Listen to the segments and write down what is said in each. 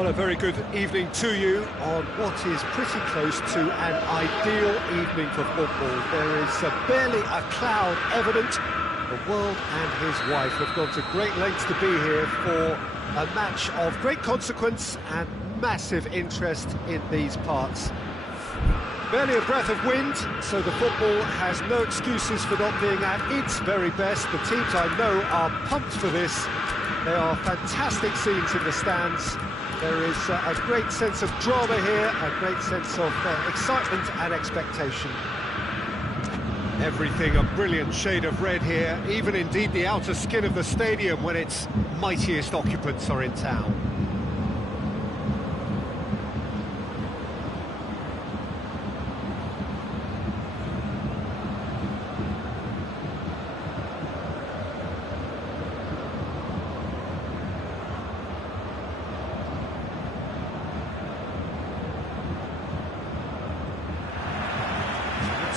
Well, a very good evening to you on what is pretty close to an ideal evening for football. There is barely a cloud evident. The world and his wife have gone to great lengths to be here for a match of great consequence and massive interest in these parts. Barely a breath of wind, so the football has no excuses for not being at its very best. The teams I know are pumped for this. They are fantastic scenes in the stands. There is a great sense of drama here, a great sense of excitement and expectation. Everything a brilliant shade of red here, even indeed the outer skin of the stadium when its mightiest occupants are in town.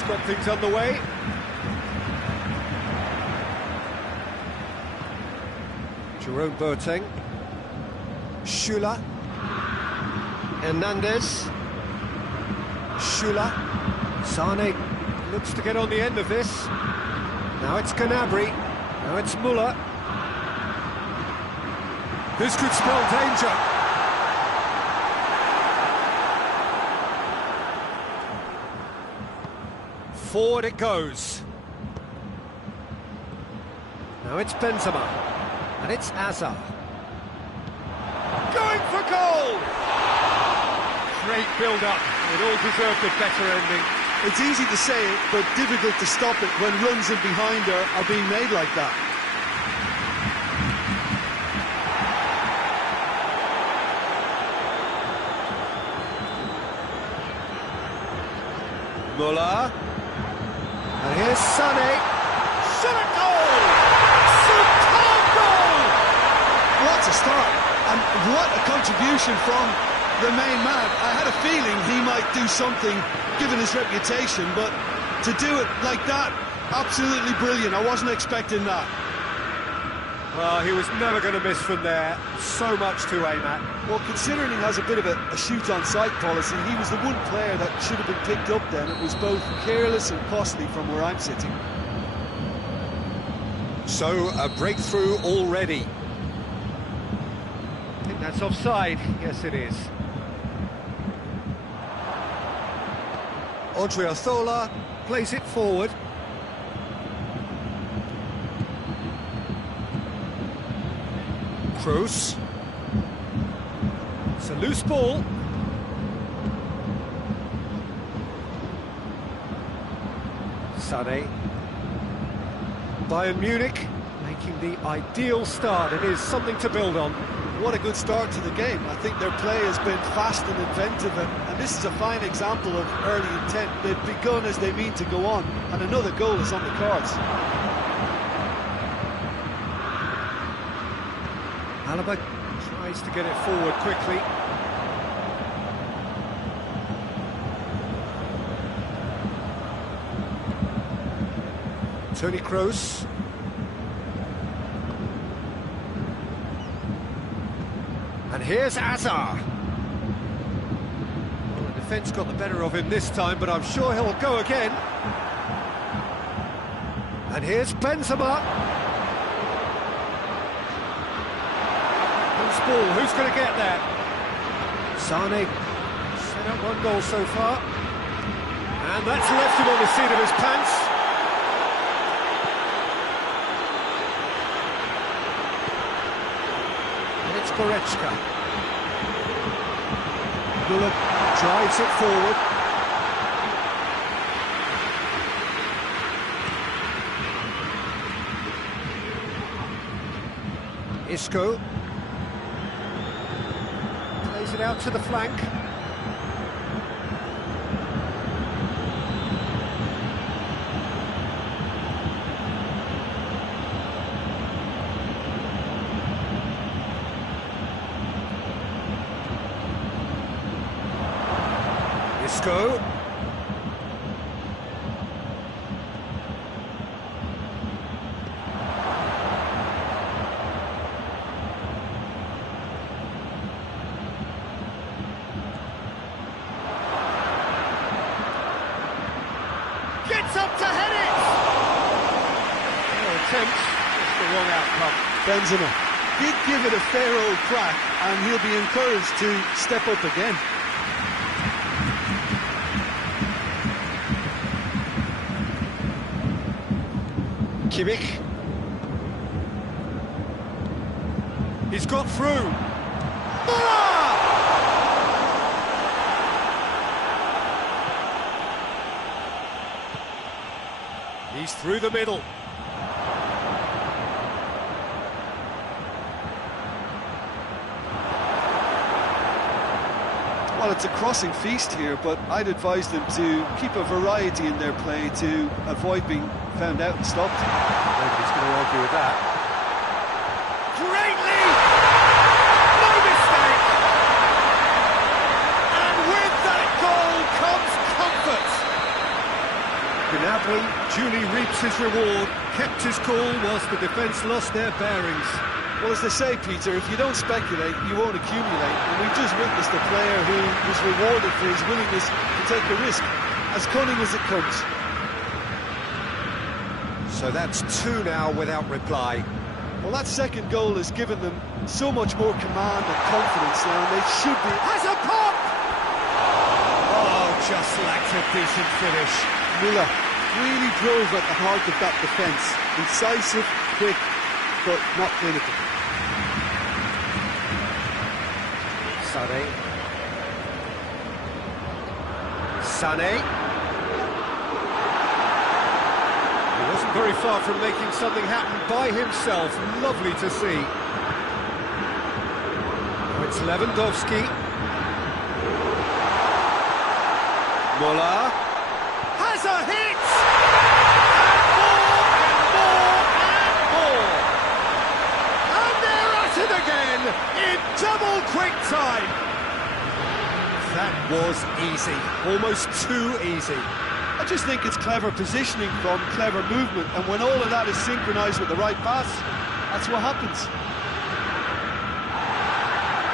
Got things underway. Jerome Boateng, Schüller, Hernandez, Schüller, Sane looks to get on the end of this. Now it's Gnabry, now it's Müller. This could spell danger. Forward it goes. Now it's Benzema, and it's Hazard. Going for goal! Great build-up. It all deserved a better ending. It's easy to say it, but difficult to stop it when runs in behind are being made like that. Müller. And here's Sané. Shot a goal! Superb goal! What a start, and what a contribution from the main man. I had a feeling he might do something, given his reputation, but to do it like that, absolutely brilliant. I wasn't expecting that. Well, he was never going to miss from there. So much to aim at. Well, considering he has a bit of a shoot-on-sight policy, he was the one player that should have been picked up then. It was both careless and costly from where I'm sitting. So, a breakthrough already. I think that's offside. Yes, it is. Odriozola plays it forward. Kroos. It's a loose ball. Sané. Bayern Munich making the ideal start. It is something to build on. What a good start to the game. I think their play has been fast and inventive, and this is a fine example of early intent. They've begun as they mean to go on, and another goal is on the cards. Alaba tries to get it forward quickly. Toni Kroos. And here's Hazard. Well, the defence got the better of him this time, but I'm sure he'll go again. And here's Benzema. Ball. Who's going to get there? Sané set up one goal so far, and that's left him on the seat of his pants. And it's Goretzka. Müller drives it forward. Isco. It out to the flank. Isco. gets up to head it! No attempt, just the wrong outcome. Benzema did give it a fair old crack, and he'll be encouraged to step up again. Kimmich. He's got through. Rora! He's through the middle. Well, it's a crossing feast here, but I'd advise them to keep a variety in their play to avoid being found out and stopped. Nobody's going to argue with that. Great lead! No mistake! And with that goal comes comfort. Gnabry duly reaps his reward, kept his cool whilst the defence lost their bearings. Well, as they say, Peter, if you don't speculate, you won't accumulate. And we've just witnessed a player who was rewarded for his willingness to take a risk, as cunning as it comes. So that's 2 now without reply. Well, that second goal has given them so much more command and confidence now, and they should be... Has a pop! Oh, just lacked a decent finish. Müller really drove at the heart of that defence. Incisive, quick, but not clinical. Sané. He wasn't very far from making something happen by himself. Lovely to see. Oh, it's Lewandowski. Müller has a hit! And they're at it again in double quick time. That was easy, almost too easy. I just think it's clever positioning from clever movement, and when all of that is synchronised with the right pass, that's what happens.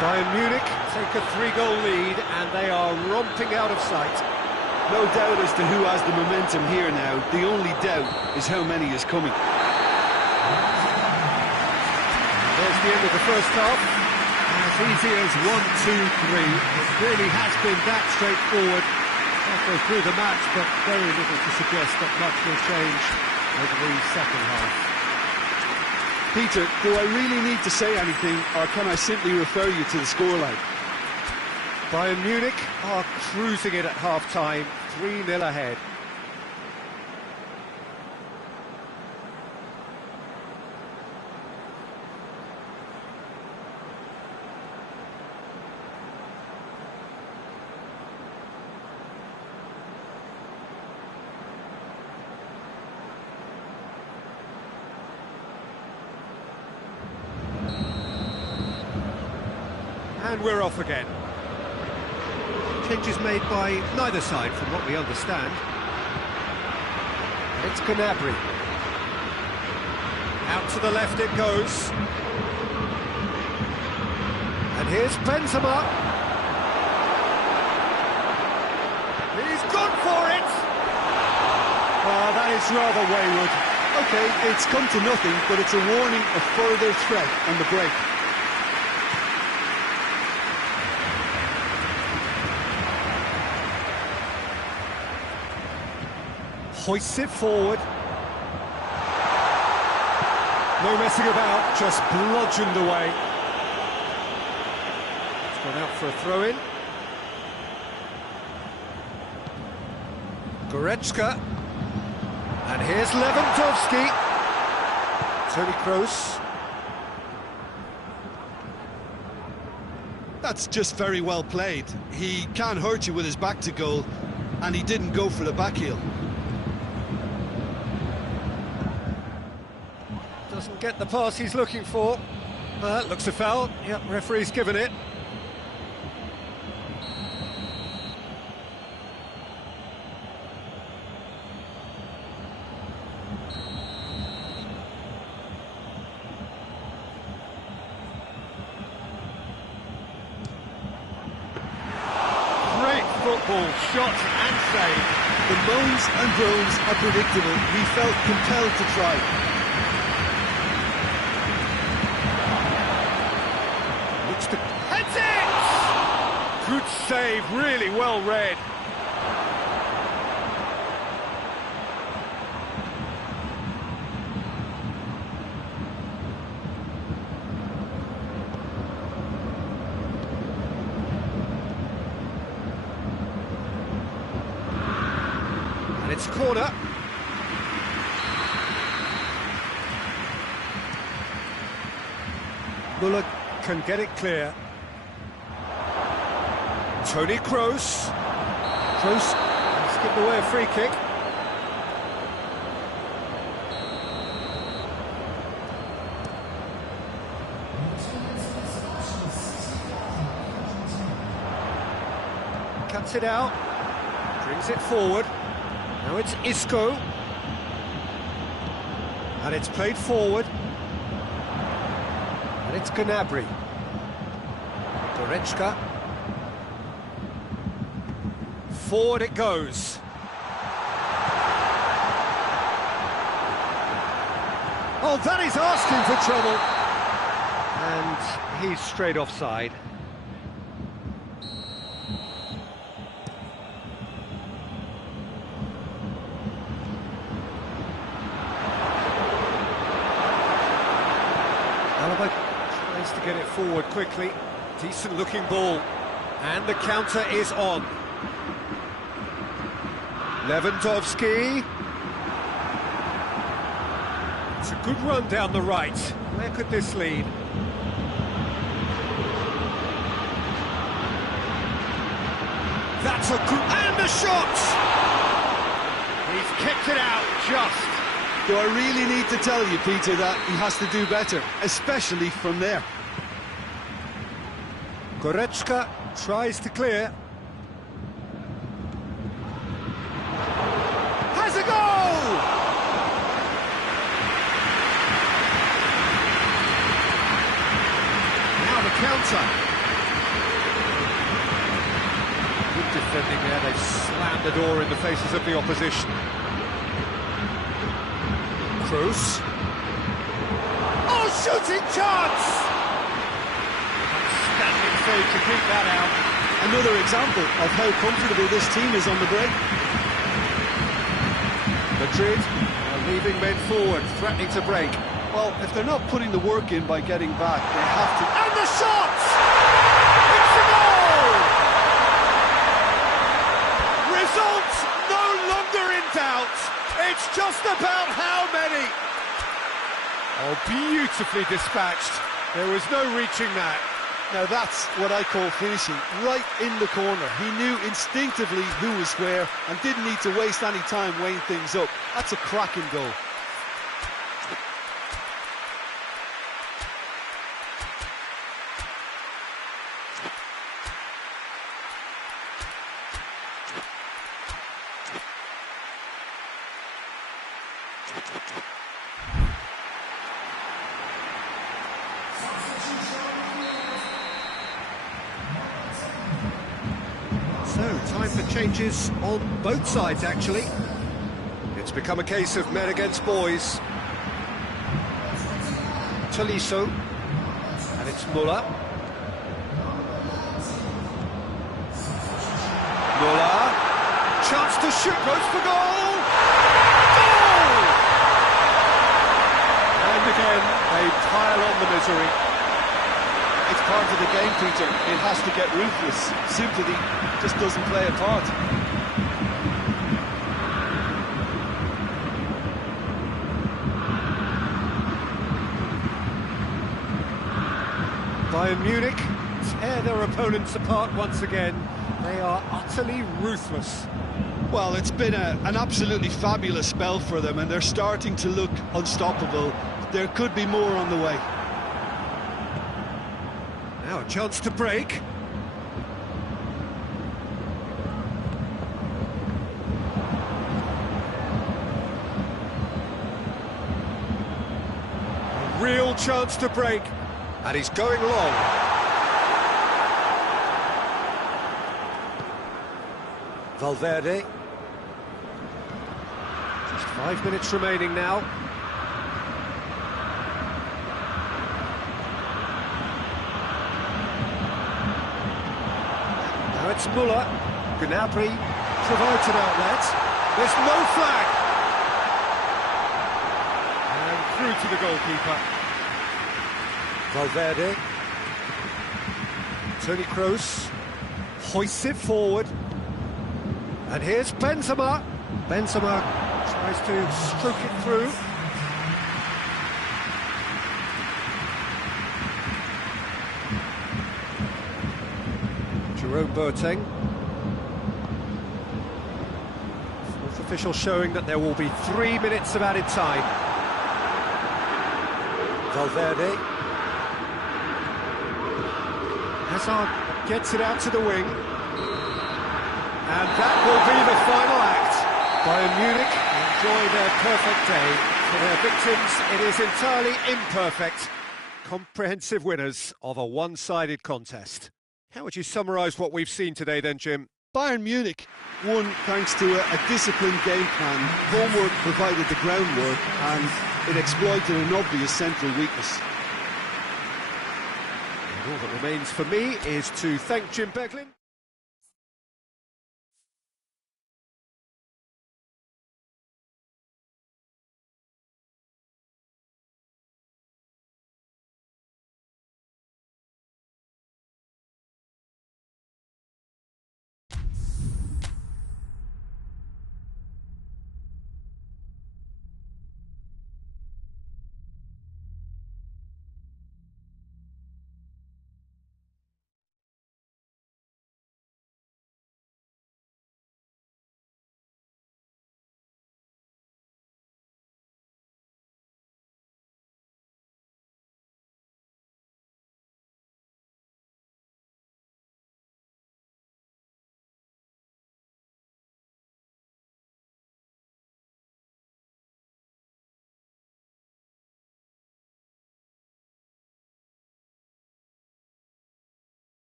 Bayern Munich take a 3-goal lead, and they are romping out of sight. No doubt as to who has the momentum here now. The only doubt is how many is coming. There's the end of the first half. As easy as 1, 2, 3. It really has been that straightforward. Halfway through the match, but very little to suggest that much will change over the second half. Peter, do I really need to say anything, or can I simply refer you to the scoreline? Bayern Munich are cruising it at half-time, 3-0 ahead. And we're off again. Changes made by neither side from what we understand. It's Gnabry. Out to the left it goes. And here's Benzema. He's gone for it! Oh, that is rather wayward. OK, it's come to nothing, but it's a warning of further threat on the break. Hoists it forward. No messing about, just bludgeoned away. It's gone out for a throw-in. Goretzka. And here's Lewandowski. Toni Kroos. That's just very well played. He can't hurt you with his back to goal, and he didn't go for the back heel. Doesn't get the pass he's looking for. Looks a foul. Yep, referee's given it. Great football, shot and save. The moans and groans are predictable. He felt compelled to try. Looks to... Heads it! Good save, really well read. It's a corner. Muller can get it clear. Tony Kroos. Kroos has given away a free kick. Cuts it out. Brings it forward. Now it's Isco, and it's played forward, and it's Gnabry. Goretzka. Forward it goes. Oh, that is asking for trouble. And he's straight offside. Alaba tries to get it forward quickly. Decent looking ball. And the counter is on. Lewandowski. It's a good run down the right. Where could this lead? That's a good... And a shot! He's kicked it out just. Do I really need to tell you, Peter, that he has to do better, especially from there? Goretzka tries to clear. Has a goal! Now the counter. Good defending there, they've slammed the door in the faces of the opposition. Kroos. Oh, shooting chance! Outstanding save to keep that out. Another example of how comfortable this team is on the break. Madrid are leaving men forward, threatening to break. Well, if they're not putting the work in by getting back, they have to... And the shot! It's a goal! Results no longer in doubt. It's just about how many. Oh, beautifully dispatched. There was no reaching that. Now that's what I call finishing, right in the corner. He knew instinctively who was where and didn't need to waste any time weighing things up. That's a cracking goal. So, time for changes on both sides, actually. It's become a case of men against boys. Tolisso, and it's Muller. Muller, chance to shoot, goes for goal! Goal! And again, they pile on the misery. It's part of the game, Peter. It has to get ruthless. Sympathy just doesn't play a part. Bayern Munich tear their opponents apart once again. They are utterly ruthless. Well, it's been an absolutely fabulous spell for them, and they're starting to look unstoppable. There could be more on the way. Now a chance to break. A real chance to break. And he's going long. Valverde. Just 5 minutes remaining now. Now it's Muller. Gnabry provides an outlet. There's no flag. And through to the goalkeeper. Valverde. Toni Kroos hoists it forward. And here's Benzema. Benzema tries to stroke it through. Jerome Boateng. Fourth official showing that there will be 3 minutes of added time. Valverde. Hazard gets it out to the wing. And that will be the final act. Bayern Munich enjoy their perfect day. For their victims, it is entirely imperfect. Comprehensive winners of a one-sided contest. How would you summarise what we've seen today then, Jim? Bayern Munich won thanks to a disciplined game plan. Homework provided the groundwork and it exploited an obvious central weakness. And all that remains for me is to thank Jim Beglin.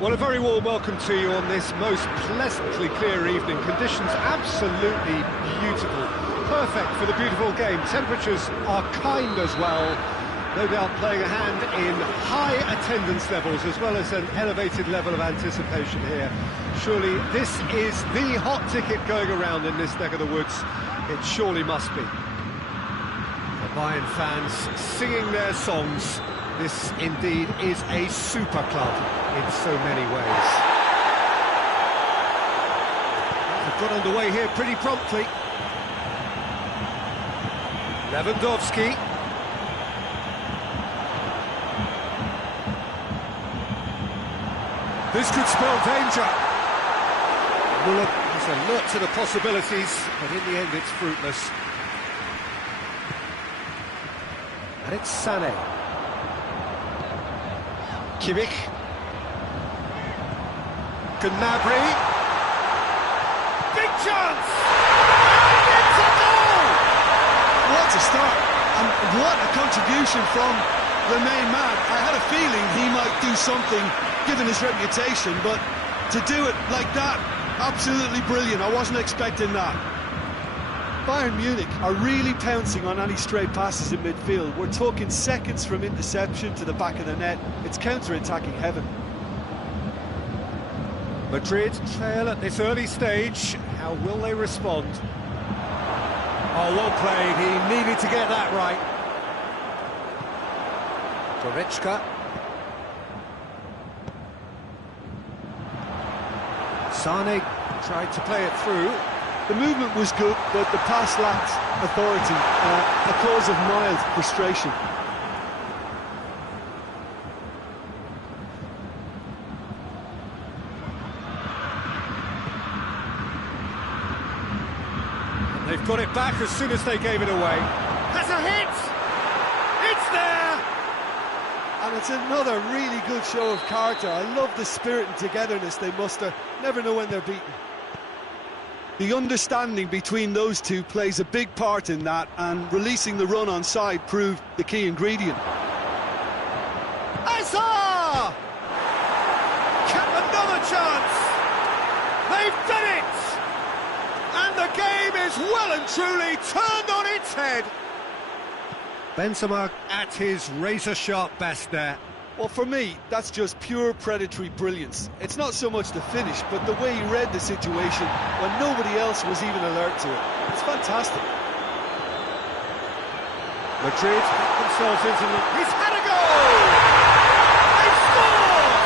Well, a very warm welcome to you on this most pleasantly clear evening. Conditions absolutely beautiful. Perfect for the beautiful game. Temperatures are kind as well. No doubt playing a hand in high attendance levels as well as an elevated level of anticipation here. Surely this is the hot ticket going around in this neck of the woods. It surely must be. The Bayern fans singing their songs. This indeed is a super club in so many ways. They've got underway here pretty promptly. Lewandowski. This could spell danger. Muller is alert to the possibilities, but in the end it's fruitless. And it's Sané. Kimmich. Gnabry. Big chance! And it's a goal! What a start, and what a contribution from the main man. I had a feeling he might do something, given his reputation, but to do it like that, absolutely brilliant. I wasn't expecting that. Bayern Munich are really pouncing on any stray passes in midfield. We're talking seconds from interception to the back of the net. It's counter-attacking heaven. Madrid trail at this early stage. How will they respond? Oh, well played. He needed to get that right. Goretzka. Sané tried to play it through. The movement was good, but the pass lacked authority, a cause of mild frustration. They've got it back as soon as they gave it away. Has a hit! It's there! And it's another really good show of character. I love the spirit and togetherness they muster. Never know when they're beaten. The understanding between those two plays a big part in that, and releasing the run on side proved the key ingredient. Azar! Another chance! They've done it! And the game is well and truly turned on its head. Benzema at his razor-sharp best there. Well, for me, that's just pure predatory brilliance. It's not so much the finish, but the way he read the situation when nobody else was even alert to it. It's fantastic. Madrid themselves into the... He's had a goal! They've scored!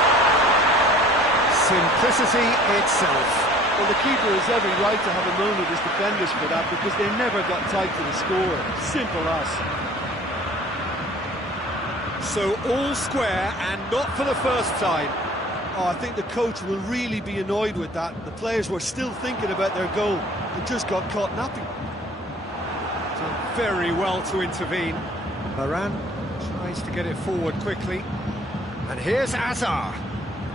Simplicity itself. Well, the keeper has every right to have a moan at his defenders for that, because they never got tight to the score. Simple as. So all square, and not for the first time. Oh, I think the coach will really be annoyed with that. The players were still thinking about their goal and just got caught napping. Done very well to intervene. Varane tries to get it forward quickly. And here's Azar.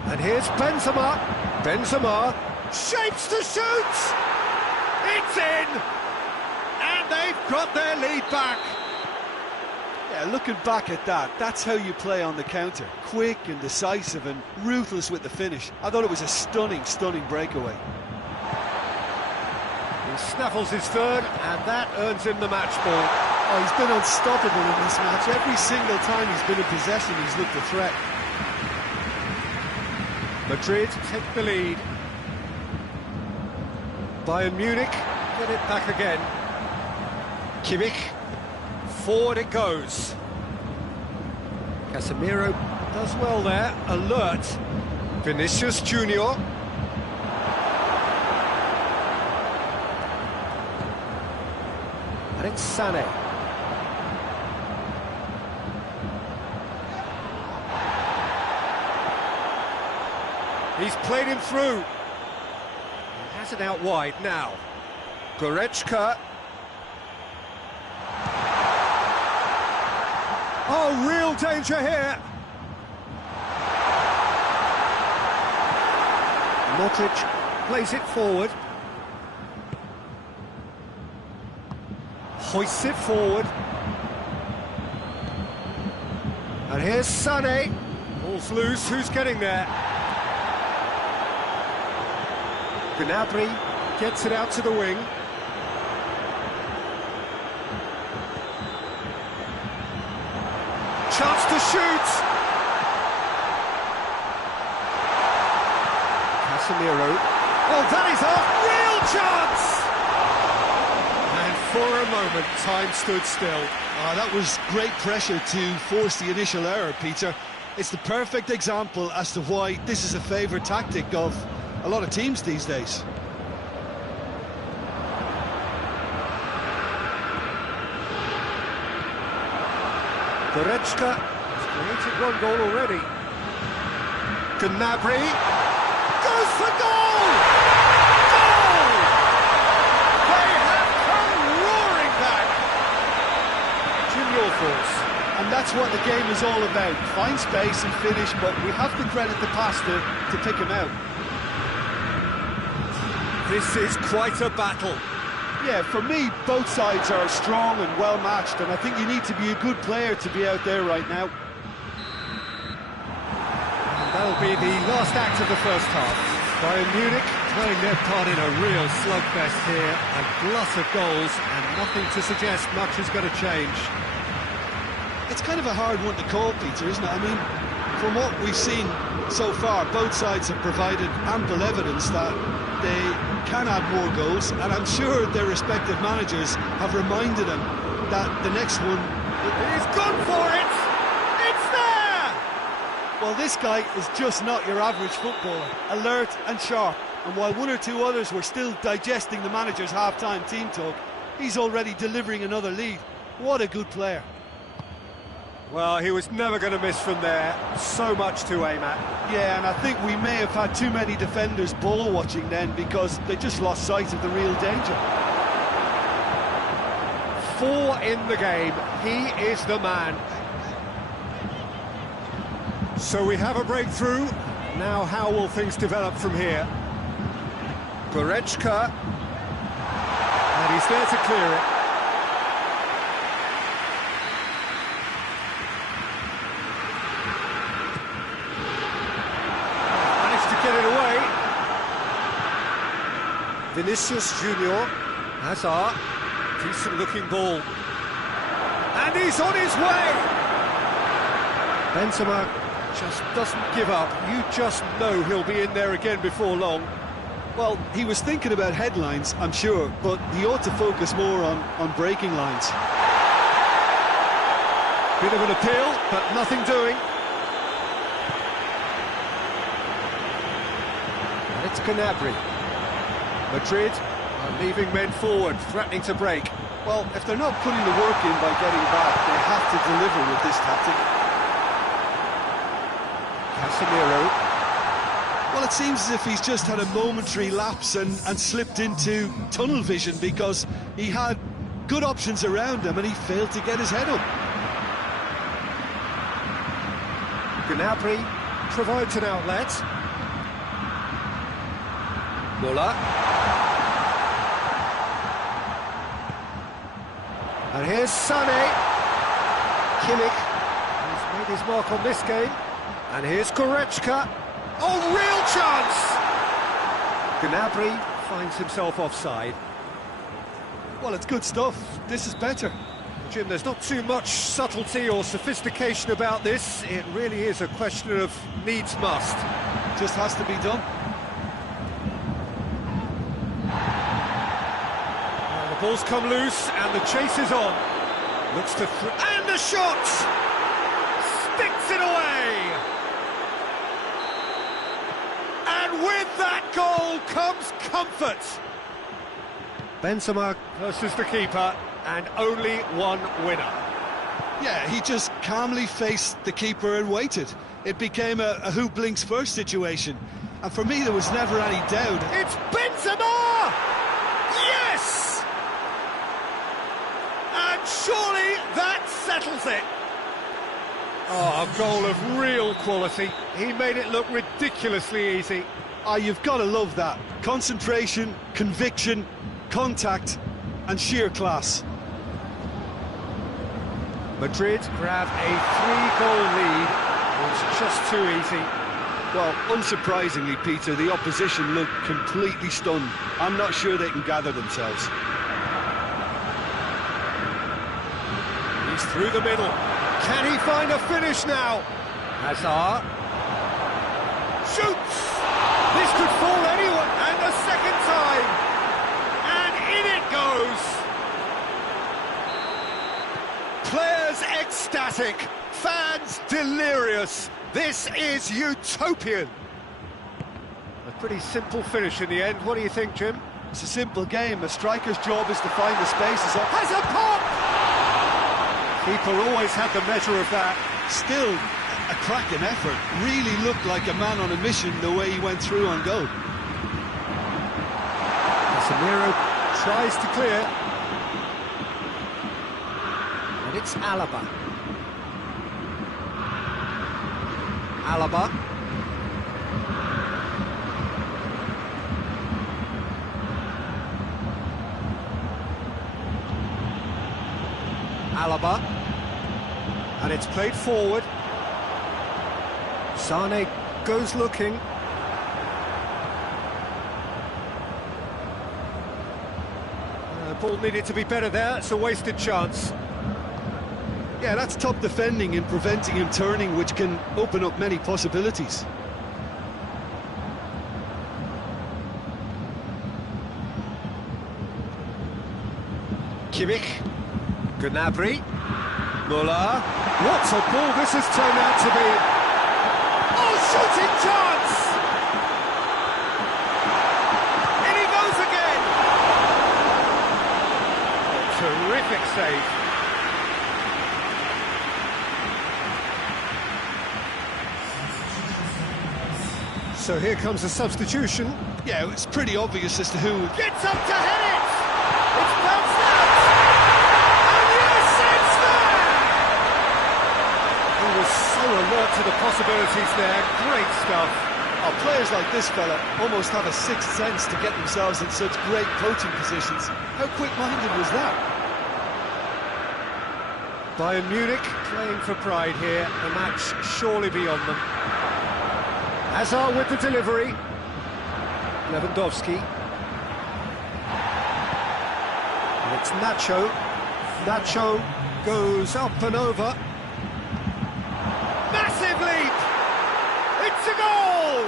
And here's Benzema. Benzema shapes to shoot! It's in! And they've got their lead back. Yeah, looking back at that, that's how you play on the counter. Quick and decisive and ruthless with the finish. I thought it was a stunning, stunning breakaway. He snaffles his third, and that earns him the match ball. Oh, he's been unstoppable in this match. Every single time he's been in possession, he's looked a threat. Madrid take the lead. Bayern Munich get it back again. Kimmich. Forward it goes. Casemiro does well there, alert. Vinicius Junior. And it's Sané. He's played him through. He has it out wide now. Goretzka. Oh, real danger here. Modric plays it forward. Hoists it forward. And here's Sané. Ball's loose, who's getting there? Gnabry gets it out to the wing. Chance to shoot! Casemiro. Oh, that is a real chance! And for a moment, time stood still. That was great pressure to force the initial error, Peter. It's the perfect example as to why this is a favourite tactic of a lot of teams these days. Goretzka has created one goal already. Gnabry goes for goal! Goal! They have come roaring back! Jim, your thoughts? And that's what the game is all about. Find space and finish, but we have to credit the passer to pick him out. This is quite a battle. Yeah, for me, both sides are strong and well-matched, and I think you need to be a good player to be out there right now. And that'll be the last act of the first half. Bayern Munich playing their part in a real slugfest here, a glut of goals, and nothing to suggest much is going to change. It's kind of a hard one to call, Peter, isn't it? I mean, from what we've seen so far, both sides have provided ample evidence that they can add more goals, and I'm sure their respective managers have reminded them that the next one... He's gone for it! It's there! Well, this guy is just not your average footballer, alert and sharp, and while one or two others were still digesting the manager's half-time team talk, he's already delivering another lead. What a good player. Well, he was never going to miss from there. So much to aim at. Yeah, and I think we may have had too many defenders ball-watching then because they just lost sight of the real danger. 4 in the game. He is the man. So we have a breakthrough. Now how will things develop from here? Goretzka. And he's there to clear it. Get it away. Vinicius Junior, Hazard, decent looking ball. And he's on his way! Benzema just doesn't give up. You just know he'll be in there again before long. Well, he was thinking about headlines, I'm sure, but he ought to focus more on breaking lines. Bit of an appeal, but nothing doing. It's Gnabry. Madrid are leaving men forward, threatening to break. Well, if they're not putting the work in by getting back, they have to deliver with this tactic. Casemiro. Well, it seems as if he's just had a momentary lapse and slipped into tunnel vision because he had good options around him and he failed to get his head up. Gnabry provides an outlet. Muller. And here's Sané. Kimmich, who's made his mark on this game. And here's Goretzka. Oh, real chance! Gnabry finds himself offside. Well, it's good stuff. This is better. Jim, there's not too much subtlety or sophistication about this. It really is a question of needs must. Just has to be done. The ball's come loose and the chase is on. Looks to and the shot! Sticks it away! And with that goal comes comfort. Benzema versus the keeper, and only one winner. Yeah, he just calmly faced the keeper and waited. It became a who blinks first situation. And for me, there was never any doubt. It's Benzema! Yes! And surely that settles it. Oh, a goal of real quality. He made it look ridiculously easy. You've got to love that. Concentration, conviction, contact, and sheer class. Madrid grab a 3-goal lead. It's just too easy. Well, unsurprisingly, Peter, the opposition look completely stunned. I'm not sure they can gather themselves. He's through the middle. Can he find a finish now? Hazard. Shoots! This could fall anyone, and a second time! And in it goes! Players ecstatic, fans delirious. This is utopian. A pretty simple finish in the end. What do you think, Jim? It's a simple game. A striker's job is to find the spaces up. Has a pop! Keeper always had the measure of that. Still, a cracking effort. Really looked like a man on a mission the way he went through on goal. Casemiro tries to clear. And it's Alaba. Alaba. Alaba. And it's played forward. Sane goes looking. Ball needed to be better there. It's a wasted chance. Yeah, that's top defending and preventing him turning, which can open up many possibilities. Kimmich. Gnabry. Muller. What a ball this has turned out to be. Oh, shooting chance! In he goes again! Terrific save. So here comes a substitution. Yeah, it's pretty obvious as to who... Gets up to head it! It's bounced out! And yes, it's there! He was so alert to the possibilities there. Great stuff. Oh, players like this fella almost have a sixth sense to get themselves in such great coaching positions. How quick-minded was that? Bayern Munich playing for pride here. The match surely beyond them. Hazard with the delivery. Lewandowski. And it's Nacho. Nacho goes up and over. Massive leap! It's a goal!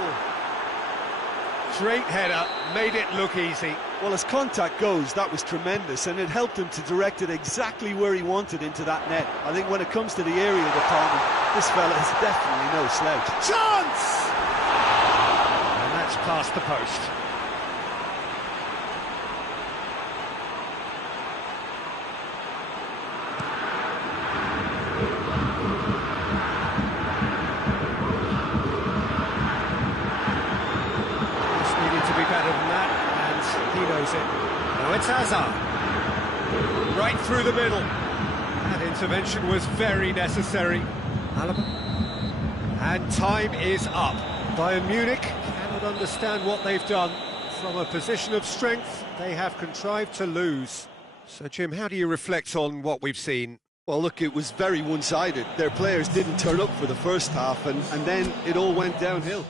Straight header, made it look easy. Well, as contact goes, that was tremendous, and it helped him to direct it exactly where he wanted into that net. I think when it comes to the area department, this fella is definitely no slouch. Chance! And that's past the post. This needed to be better than that, and he knows it. Now it's Hazard. Right through the middle. That intervention was very necessary. Alaba. And time is up. Bayern Munich cannot understand what they've done. From a position of strength, they have contrived to lose. So, Jim, how do you reflect on what we've seen? Well, look, it was very one-sided. Their players didn't turn up for the first half, and then it all went downhill.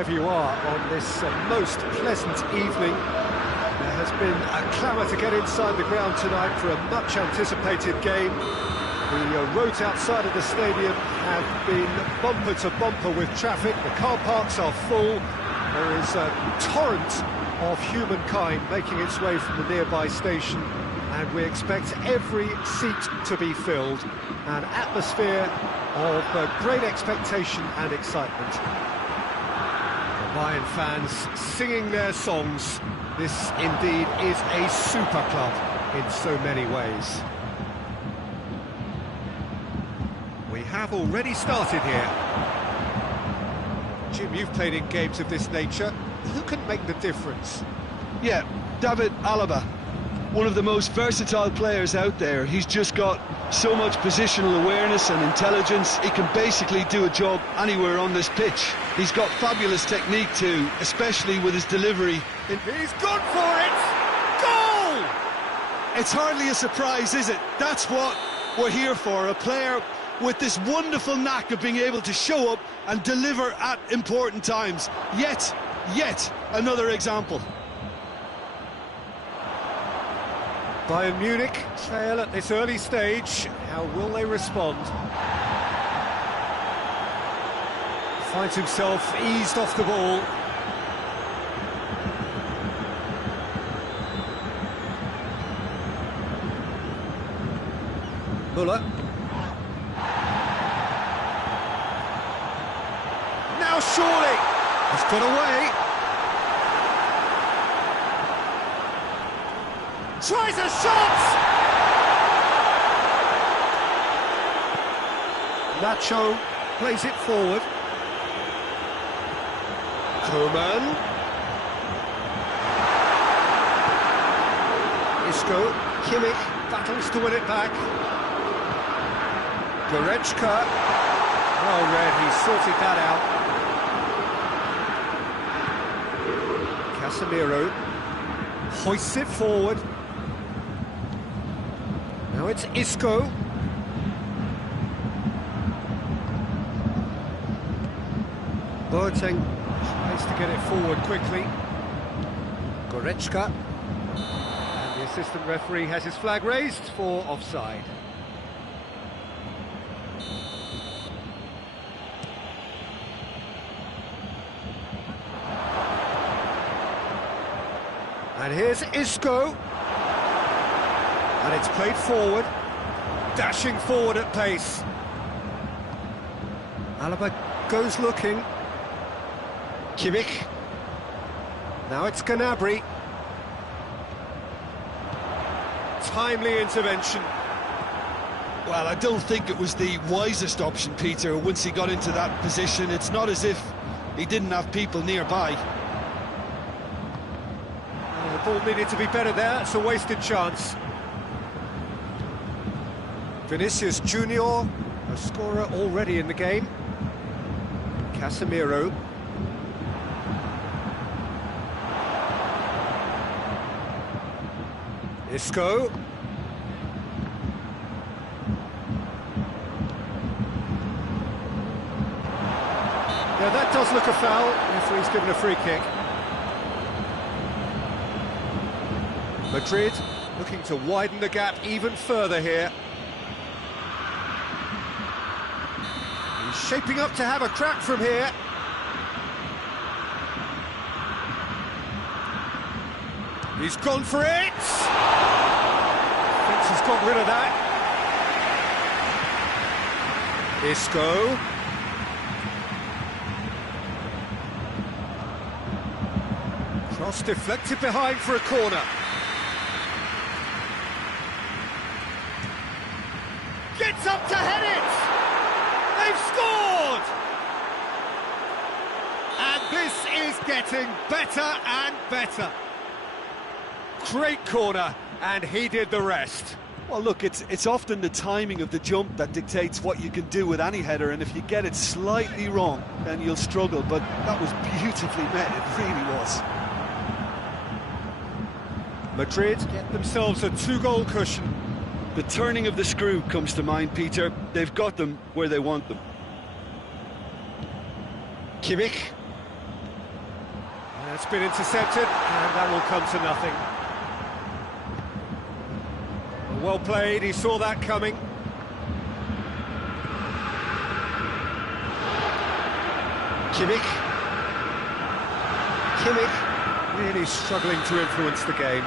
wherever you are on this most pleasant evening. There has been a clamour to get inside the ground tonight for a much-anticipated game. The roads outside of the stadium have been bumper to bumper with traffic. The car parks are full. There is a torrent of humankind making its way from the nearby station, and we expect every seat to be filled. An atmosphere of great expectation and excitement. The Bayern fans singing their songs. This indeed is a super club in so many ways. We have already started here. Jim, you've played in games of this nature. Who can make the difference? Yeah, David Alaba, one of the most versatile players out there. He's just got so much positional awareness and intelligence. He can basically do a job anywhere on this pitch. He's got fabulous technique too, especially with his delivery. He's gone for it! Goal! It's hardly a surprise, is it? That's what we're here for, a player with this wonderful knack of being able to show up and deliver at important times. Yet another example. Bayern Munich trail at this early stage. How will they respond? Finds himself eased off the ball. Muller. Now surely! He's got away. Tries a shot! Nacho plays it forward. Koeman. Isco. Kimmich battles to win it back. Goretzka. Well read, he sorted that out. Casemiro hoists it forward. Now it's Isco. Boateng tries to get it forward quickly. Goretzka. And the assistant referee has his flag raised for offside. And here's Isco. And it's played forward. Dashing forward at pace. Alaba goes looking. Kimmich. Now it's Gnabry. Timely intervention. Well, I don't think it was the wisest option, Peter, once he got into that position. It's not as if he didn't have people nearby. The ball needed to be better there. It's a wasted chance. Vinicius Junior, a scorer already in the game. Casemiro. Isco. Yeah, that does look a foul. Referee's given a free kick. Madrid looking to widen the gap even further here. He's shaping up to have a crack from here. He's gone for it! Thinks he's got rid of that. Isco. Cross deflected behind for a corner. Gets up to head it! They've scored! And this is getting better and better. Great corner, and he did the rest. Well, look, it's often the timing of the jump that dictates what you can do with any header, and if you get it slightly wrong, then you'll struggle, but that was beautifully met, it really was. Madrid get themselves a 2-goal cushion. The turning of the screw comes to mind, Peter. They've got them where they want them. Kimmich. That's been intercepted, and that will come to nothing. Well played, he saw that coming. Kimmich really struggling to influence the game.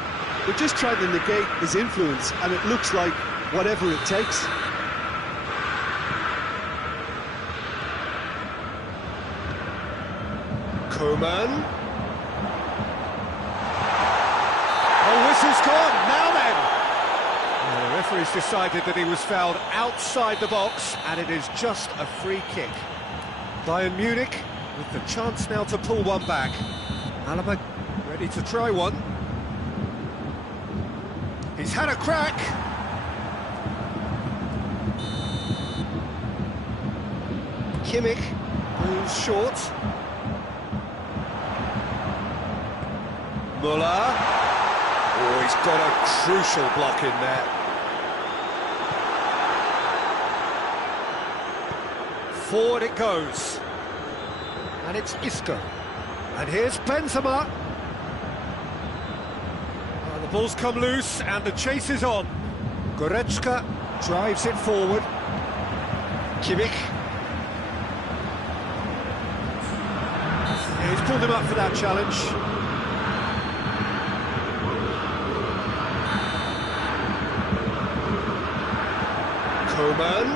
They're just trying to negate his influence, and it looks like whatever it takes. Koeman. Oh, whistle's gone, now then! Well, the referee's decided that he was fouled outside the box, and it is just a free kick. Bayern Munich with the chance now to pull one back. Alaba ready to try one. He's had a crack. Kimmich moves short. Muller. Oh, he's got a crucial block in there. Forward it goes. And it's Isco. And here's Benzema. Well, the ball's come loose and the chase is on. Goretzka drives it forward. Kimmich. Yeah, he's pulled him up for that challenge. Koeman.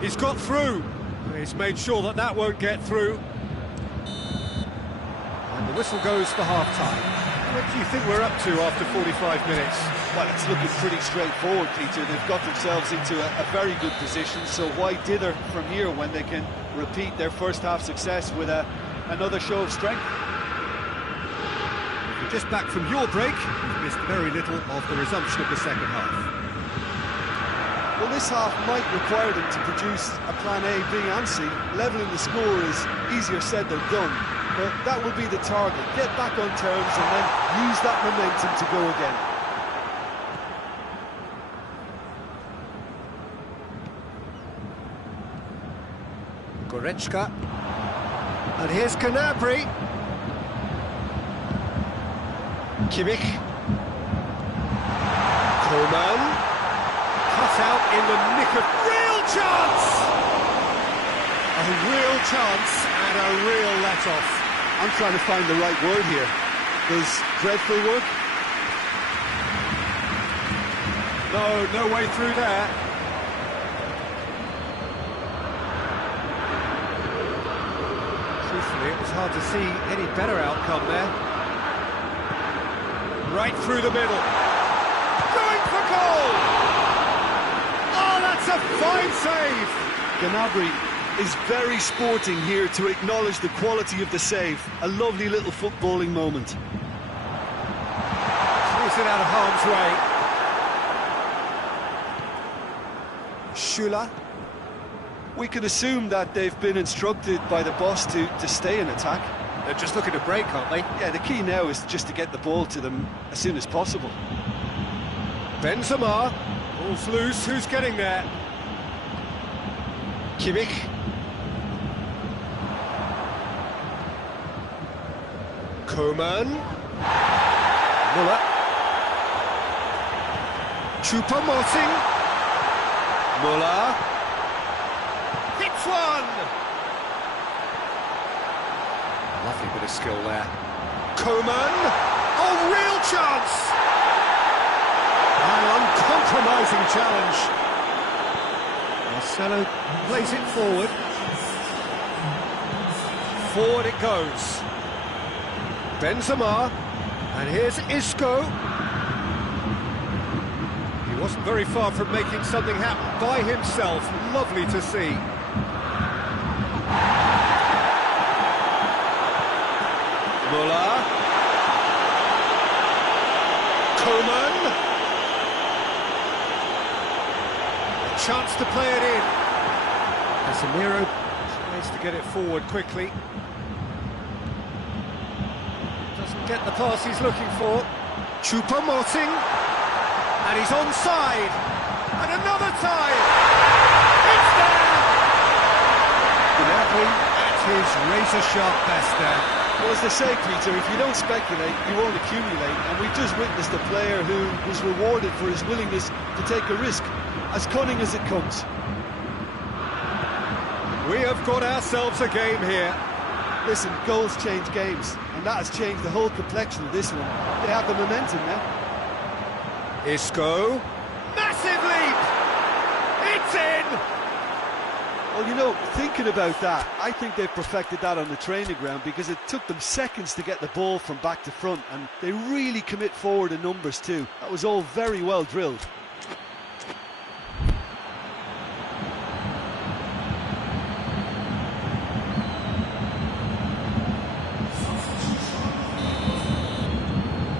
He's got through. He's made sure that that won't get through. And the whistle goes for half-time. What do you think we're up to after 45 minutes? Well, it's looking pretty straightforward, Peter. They've got themselves into a very good position, so why dither from here when they can repeat their first-half success with another show of strength? If you're just back from your break, you've missed very little of the resumption of the second half. Well, this half might require them to produce a plan A, B and C. Levelling the score is easier said than done, but that will be the target. Get back on terms and then use that momentum to go again. Goretzka. And here's Gnabry. Kimmich. Koeman. Cut out in the nick of... Real chance! A real chance and a real let-off. I'm trying to find the right word here. Does dreadful work? No way through there. Truthfully, it was hard to see any better outcome there. Right through the middle. Going for goal! That's a fine save! Gnabry is very sporting here to acknowledge the quality of the save. A lovely little footballing moment. Throws it out of harm's way. Schüller. We could assume that they've been instructed by the boss to stay in attack. They're just looking to break, aren't they? Yeah, the key now is just to get the ball to them as soon as possible. Benzema. Ball's loose, who's getting there? Kimmich. Koeman. Muller. Choupo-Moting. Muller. Hits one! Lovely bit of skill there. Koeman. Oh, real chance! An uncompromising challenge. Marcelo plays it forward. Forward it goes. Benzema. And here's Isco. He wasn't very far from making something happen by himself. Lovely to see. Muller. Koeman. Chance to play it in. Casemiro tries to get it forward quickly. Doesn't get the pass he's looking for. Choupo-Moting. And he's onside. And another time. It's there! Moving at his razor-sharp best there. Well, as they say, Peter, if you don't speculate, you won't accumulate. And we've just witnessed a player who was rewarded for his willingness to take a risk, as cunning as it comes. We have got ourselves a game here. Listen, goals change games, and that has changed the whole complexion of this one. They have the momentum now. Isco. Massive leap! It's in! Well, you know, thinking about that, I think they've perfected that on the training ground because it took them seconds to get the ball from back to front, and they really commit forward in numbers too. That was all very well drilled.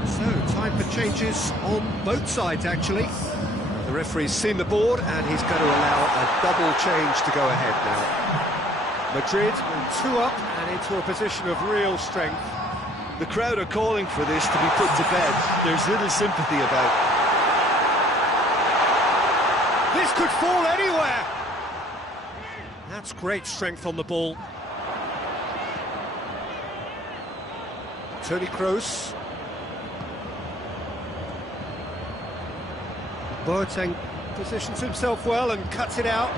So, time for changes on both sides, actually. The referee's seen the board and he's going to allow a double change to go ahead now. Madrid 2 up and into a position of real strength. The crowd are calling for this to be put to bed. There's little sympathy about. This could fall anywhere! That's great strength on the ball. Toni Kroos. Boateng positions himself well and cuts it out.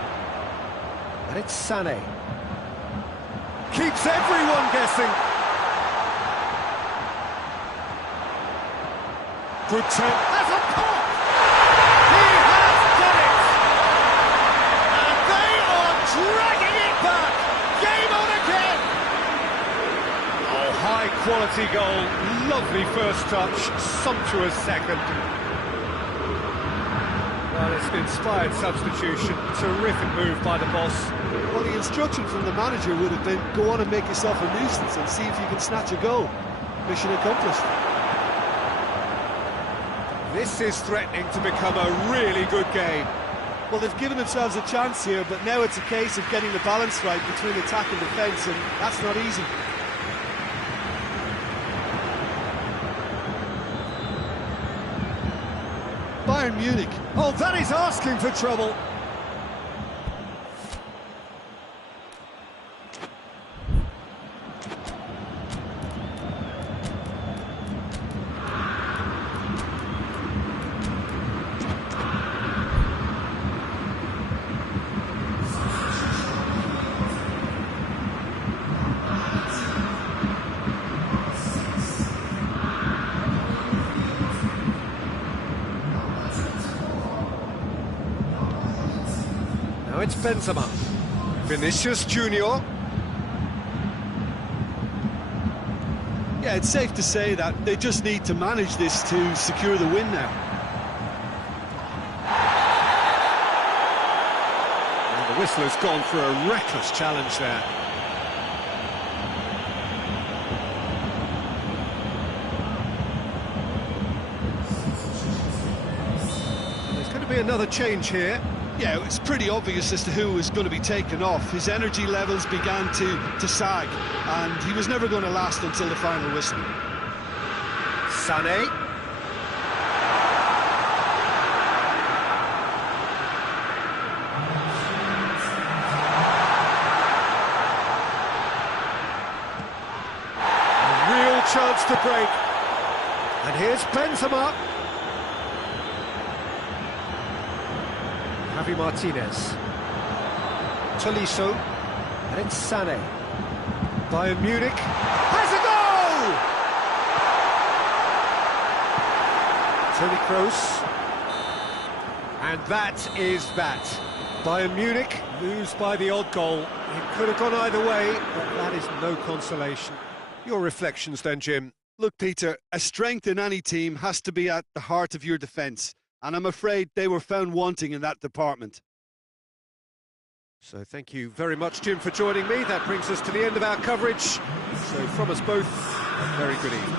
And it's Sané. Keeps everyone guessing. Good turn. That's a pop! He has done it! And they are dragging it back! Game on again! Oh, high quality goal. Lovely first touch. Sumptuous second. Well, it's an inspired substitution. Terrific move by the boss. Well, the instruction from the manager would have been, go on and make yourself a nuisance and see if you can snatch a goal. Mission accomplished. This is threatening to become a really good game. Well, they've given themselves a chance here, but now it's a case of getting the balance right between attack and defence, and that's not easy. Bayern Munich. Oh, that is asking for trouble. Now it's Benzema. Vinicius Junior. Yeah, it's safe to say that they just need to manage this to secure the win now. And the whistler's gone for a reckless challenge there. And there's going to be another change here. Yeah, it was pretty obvious as to who was going to be taken off. His energy levels began to sag, and he was never going to last until the final whistle. Sané. A real chance to break. And here's Benzema. Javi Martinez. Tolisso. And it's Sané. Bayern Munich has a goal! Toni Kroos. And that is that. Bayern Munich lose by the odd goal. It could have gone either way, but that is no consolation. Your reflections then, Jim? Look, Peter, a strength in any team has to be at the heart of your defence, and I'm afraid they were found wanting in that department. So thank you very much, Jim, for joining me. That brings us to the end of our coverage. So from us both, a very good evening.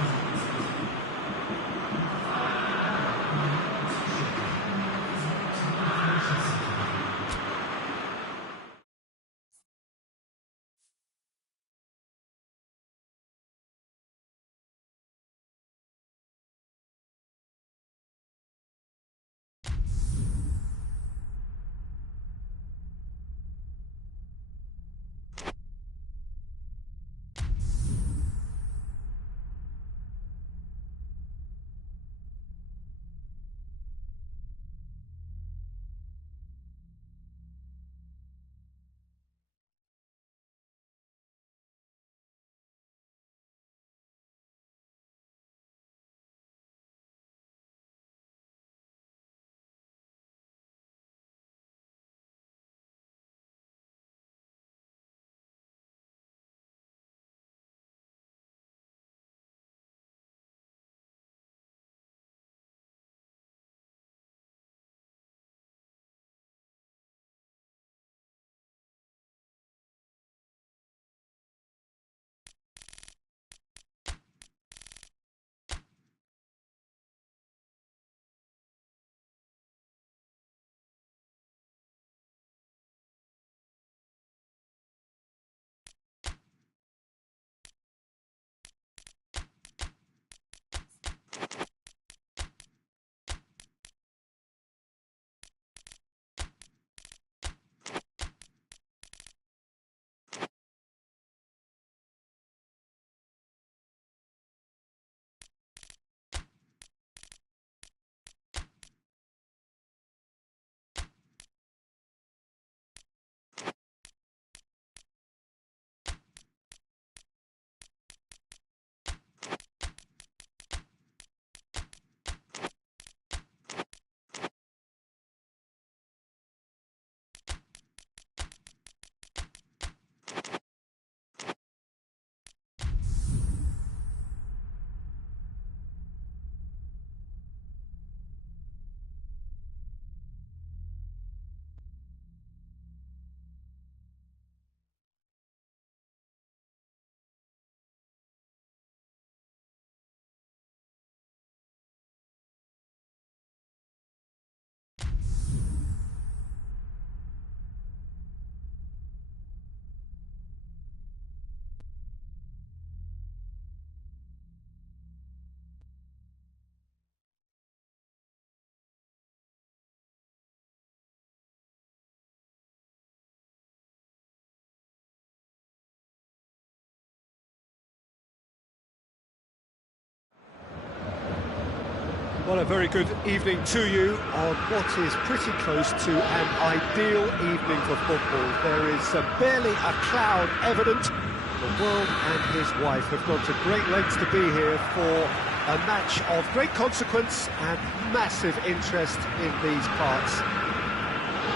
Well, a very good evening to you on what is pretty close to an ideal evening for football. There is barely a cloud evident. The world and his wife have gone to great lengths to be here for a match of great consequence and massive interest in these parts.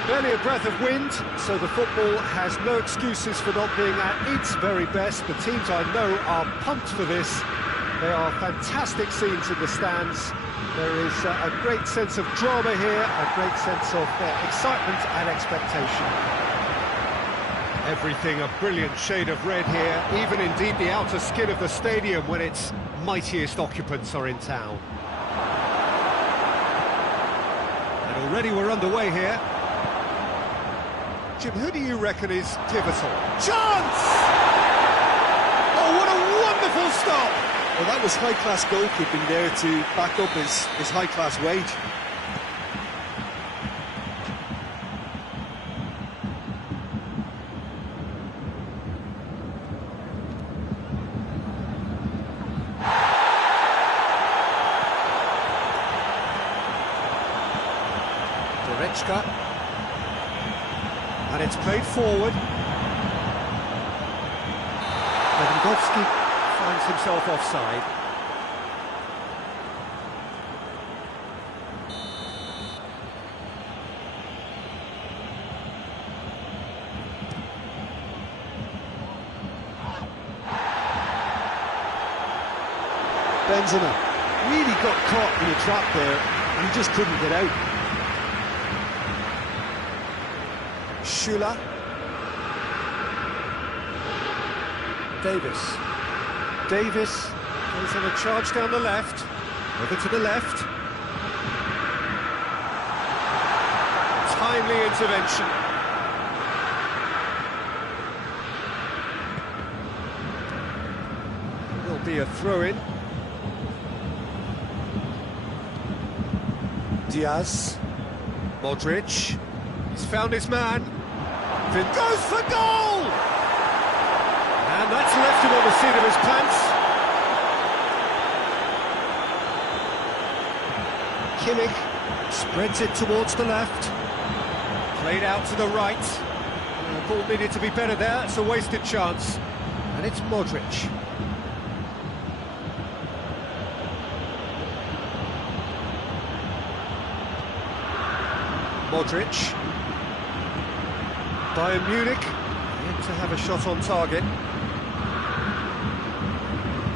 Barely a breath of wind, so the football has no excuses for not being at its very best. The teams I know are pumped for this. They are fantastic scenes in the stands. There is a great sense of drama here, a great sense of excitement and expectation. Everything a brilliant shade of red here, even indeed the outer skin of the stadium when its mightiest occupants are in town. And already we're underway here. Jim, who do you reckon is pivotal? Chance! Oh, what a wonderful stop! Well, that was high-class goalkeeping there to back up his high-class wage. And it's played forward. Lewandowski finds himself offside. Benzema really got caught in a trap there, and he just couldn't get out. Schüller. Davis goes on a charge down the left, over to the left. Timely intervention. It will be a throw-in. Diaz. Modric. He's found his man. Finn goes for goal! And that's left him on the seat of his pants. Kimmich spreads it towards the left. Played out to the right. The ball needed to be better there. It's a wasted chance. And it's Modric. Modric. Bayern Munich, yet to have a shot on target.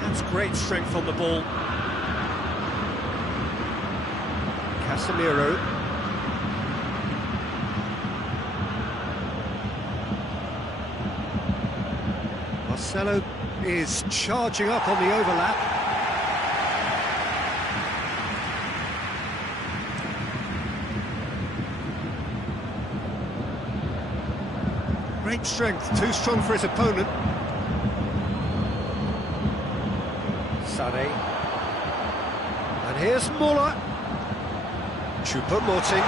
That's great strength on the ball. Casemiro. Marcelo is charging up on the overlap. Great strength, too strong for his opponent. Sané. And here's Muller. Choupo-Moting.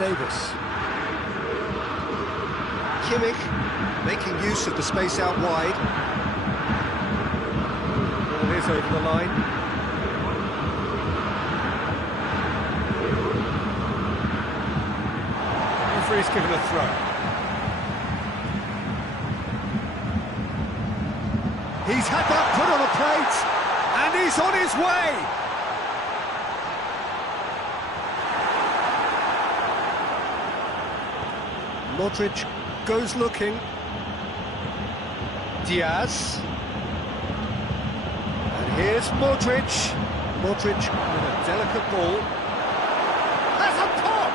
Davis. Kimmich making use of the space out wide. Ball is over the line. He's given a throw. He's had that put on a plate, and he's on his way. Modric goes looking. Diaz. And here's Modric. Modric with a delicate ball. That's a pop!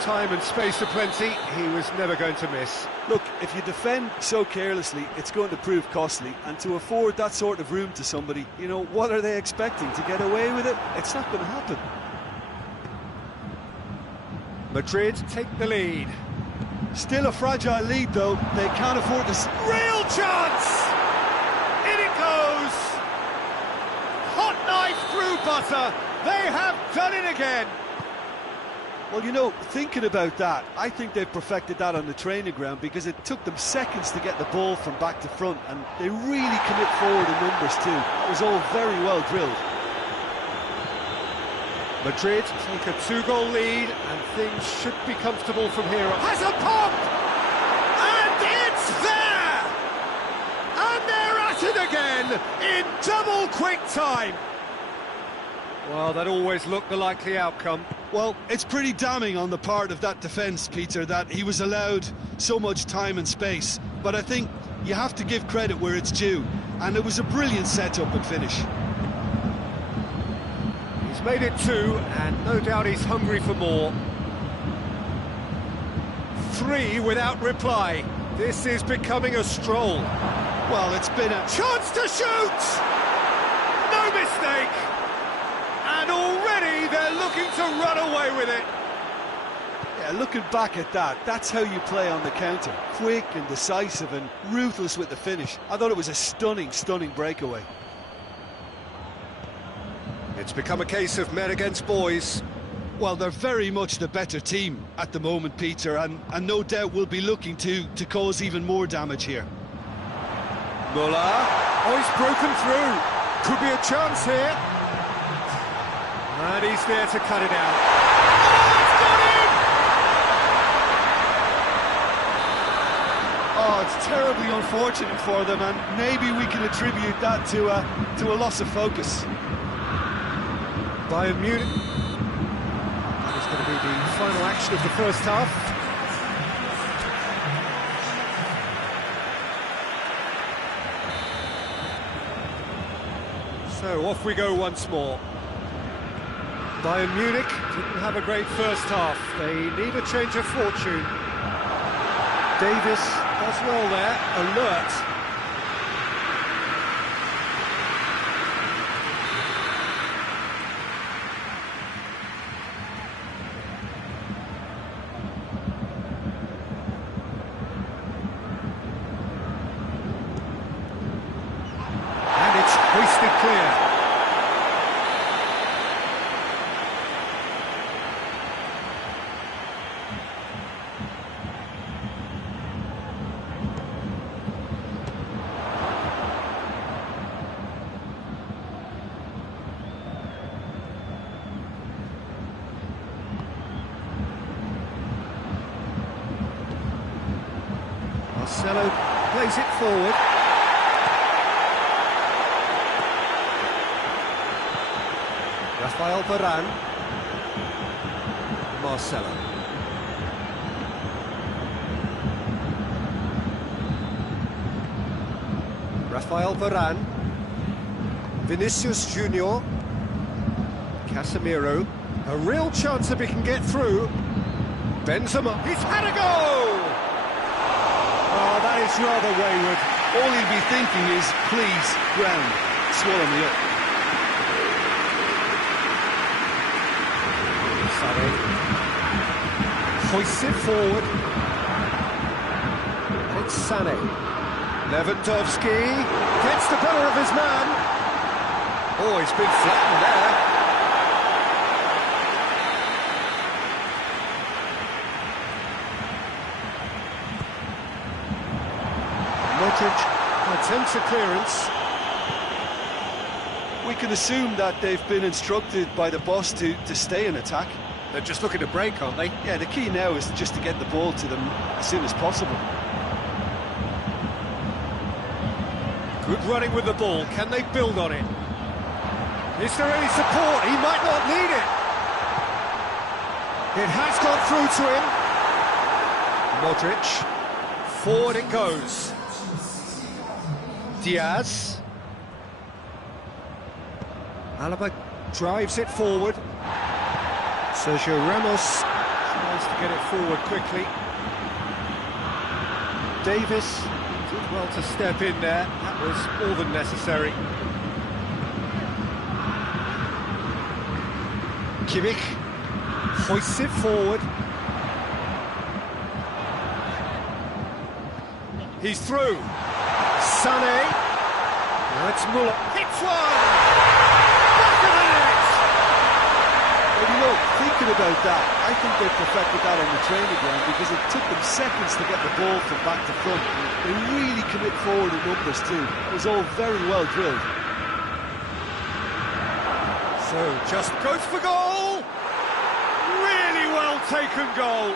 Time and space aplenty, he was never going to miss. Look, if you defend so carelessly, it's going to prove costly, and to afford that sort of room to somebody, you know, what are they expecting? To get away with it? It's not going to happen. Madrid take the lead. Still a fragile lead, though. They can't afford this. Real chance! In it goes! Hot knife through butter. They have done it again. Well, you know, thinking about that, I think they've perfected that on the training ground because it took them seconds to get the ball from back to front, and they really commit forward in numbers too. That was all very well drilled. Madrid take a 2-goal lead, and things should be comfortable from here on. Has a pop! And it's there! And they're at it again in double quick time! Well, that always looked the likely outcome. Well, it's pretty damning on the part of that defence, Peter, that he was allowed so much time and space. But I think you have to give credit where it's due, and it was a brilliant setup and finish. He's made it 2, and no doubt he's hungry for more. 3 without reply. This is becoming a stroll. Well, it's been a chance to shoot! No mistake! And already they're looking to run away with it. Yeah, looking back at that, that's how you play on the counter. Quick and decisive and ruthless with the finish. I thought it was a stunning breakaway. It's become a case of men against boys. Well, they're very much the better team at the moment, Peter, and no doubt will be looking to cause even more damage here. Muller. Oh, he's broken through. Could be a chance here. And he's there to cut it out. Oh, it's terribly unfortunate for them, and maybe we can attribute that to a loss of focus. Bayern Munich. That is going to be the final action of the first half. So off we go once more. Bayern Munich didn't have a great first half. They need a change of fortune. Davis does well there, alert. And it's hoisted clear. Marcelo plays it forward. Rafael Varane. Marcelo. Rafael Varane. Vinicius Junior. Casemiro. A real chance if he can get through. Benzema. He's had a go! Oh, that is rather wayward. All he'll be thinking is, please, ground, swallow me up. Sané hoists it forward. It's Sané. Lewandowski gets the better of his man. Oh, he's been flattened there. Modric attempts a clearance. We can assume that they've been instructed by the boss to stay in attack. They're just looking to break, aren't they? Yeah, the key now is just to get the ball to them as soon as possible. Good running with the ball. Can they build on it? Is there any support? He might not need it. It has gone through to him. Modric. Forward it goes. Diaz. Alaba drives it forward. Sergio Ramos tries to get it forward quickly. Davis did well to step in there. That was more than necessary. Kimmich hoists it forward. He's through. Sané. Now it's Muller. Hits one! Back of the net! Well, you know, think talking about that, I think they perfected that on the training ground because it took them seconds to get the ball from back to front. They really commit forward in numbers too. It was all very well drilled. So just goes for goal. Really well taken goal.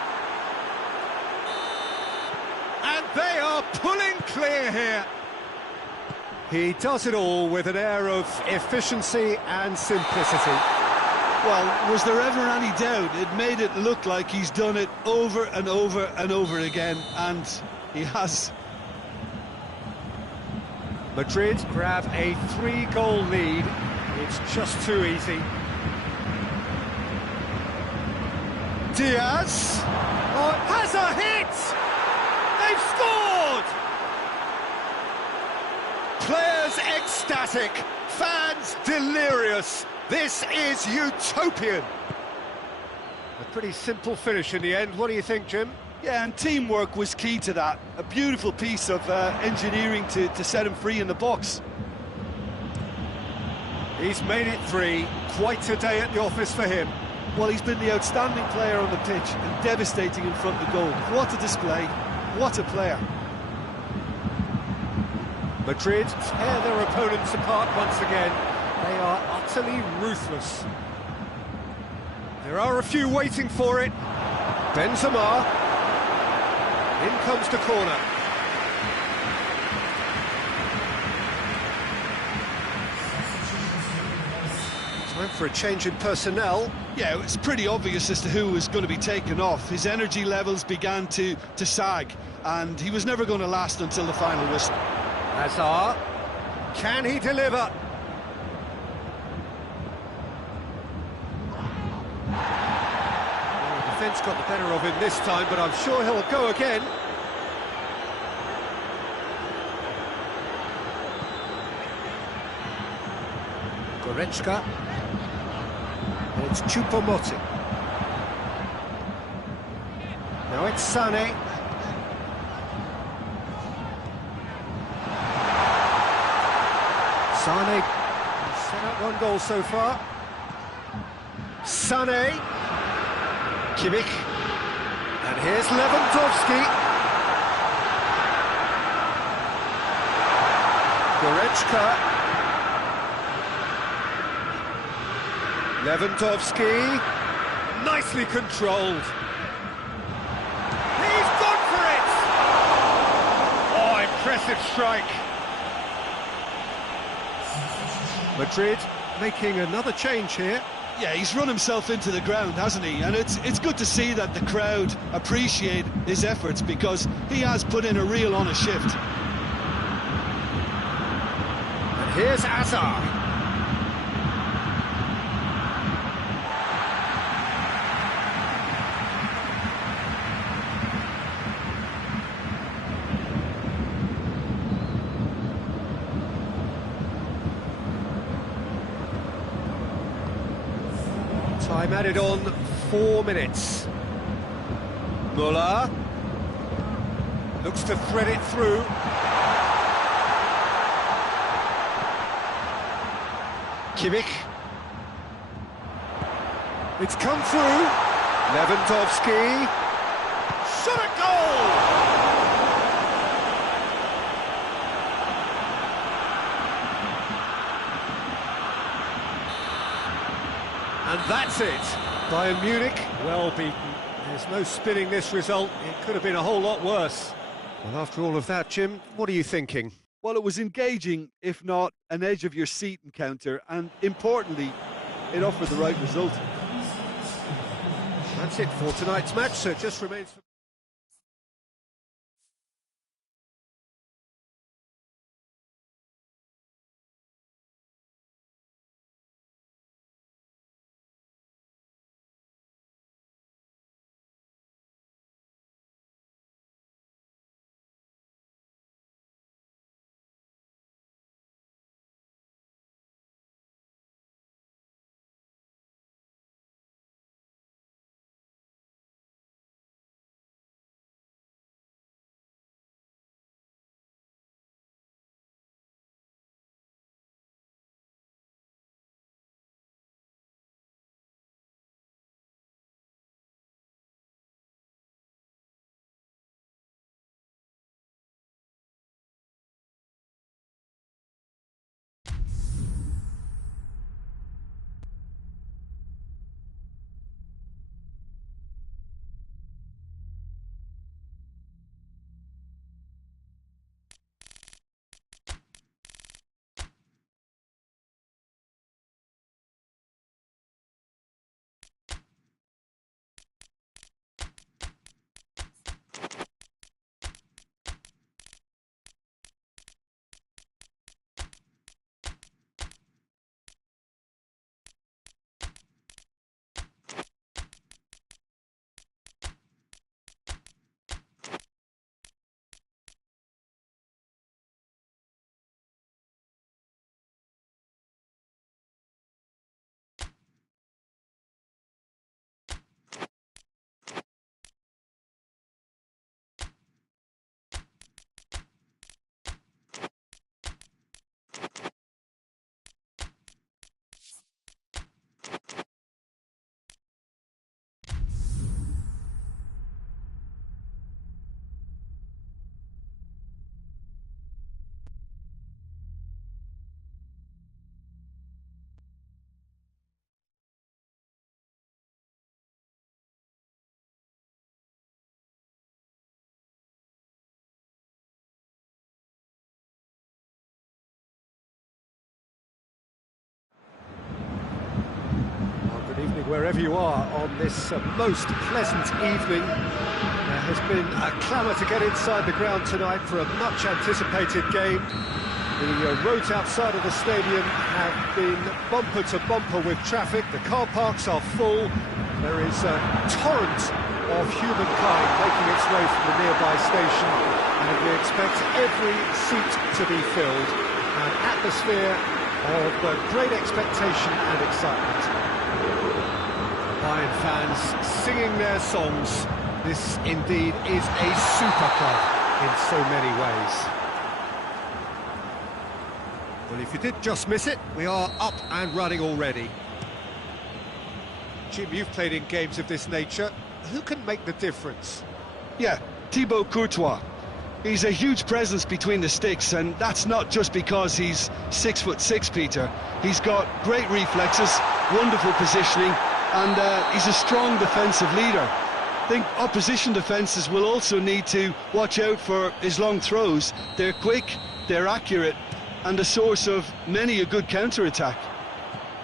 And they are pulling clear here. He does it all with an air of efficiency and simplicity. Well, was there ever any doubt? It made it look like he's done it over and over and over again, and he has. Madrid grab a 3-goal lead. It's just too easy. Diaz. Oh, has a hit! They've scored! Players ecstatic, fans delirious. This is utopian. A pretty simple finish in the end. What do you think, Jim? Yeah, and teamwork was key to that. A beautiful piece of engineering to set him free in the box. He's made it 3. Quite a day at the office for him. Well, he's been the outstanding player on the pitch and devastating in front of goal. What a display. What a player. Madrid tear their opponents apart once again. They are utterly ruthless. There are a few waiting for it. Benzema. In comes the corner. Time for a change in personnel. Yeah, it's pretty obvious as to who was going to be taken off. His energy levels began to sag, and he was never going to last until the final whistle. Hazard. Can he deliver? Well, the defence got the better of him this time, but I'm sure he'll go again. Goretzka. And it's Choupo-Moting. Now it's Sané. Sané set up 1 goal so far. Sané. Kimmich. And here's Lewandowski. Goretzka. Lewandowski. Nicely controlled. He's gone for it! Oh, impressive strike. Madrid making another change here. Yeah, he's run himself into the ground, hasn't he? And it's good to see that the crowd appreciate his efforts because he has put in a real honest shift. And here's Hazard. Time added on 4 minutes. Muller looks to thread it through. Kimmich. It's come through. Lewandowski. Shot a goal! And that's it. Bayern Munich, well beaten. There's no spinning this result. It could have been a whole lot worse. Well, after all of that, Jim, what are you thinking? Well, it was engaging, if not an edge-of-your-seat encounter, and importantly, it offered the right result. That's it for tonight's match, so it just remains for... wherever you are on this most pleasant evening. There has been a clamour to get inside the ground tonight for a much-anticipated game. The roads outside of the stadium have been bumper to bumper with traffic. The car parks are full. There is a torrent of humankind making its way from the nearby station, and we expect every seat to be filled. An atmosphere of great expectation and excitement. Bayern fans singing their songs. This indeed is a super club in so many ways. Well, if you did just miss it, we are up and running already. Jim, you've played in games of this nature. Who can make the difference? Yeah, Thibaut Courtois. He's a huge presence between the sticks, and that's not just because he's 6'6", Peter. He's got great reflexes, wonderful positioning, and he's a strong defensive leader. I think opposition defences will also need to watch out for his long throws. They're quick, they're accurate, and a source of many a good counter-attack.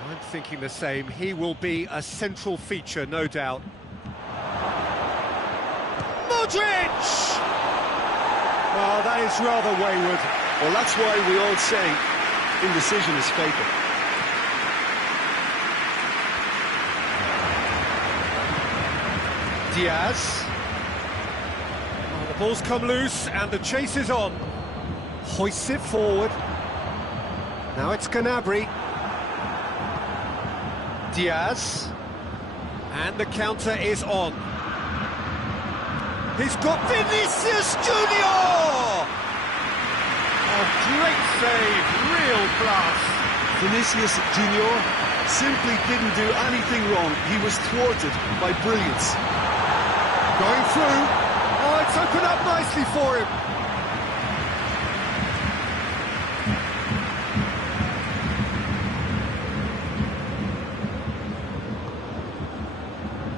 I'm thinking the same. He will be a central feature, no doubt. Modric! Well, that is rather wayward. Well, that's why we all say indecision is fatal. Diaz. Well, the ball's come loose and the chase is on. Hoists it forward. Now it's Gnabry. Diaz. And the counter is on. He's got Vinicius Junior! Oh, great save, real class. Vinicius Junior simply didn't do anything wrong. He was thwarted by brilliance. Going through. Oh, it's opened up nicely for him.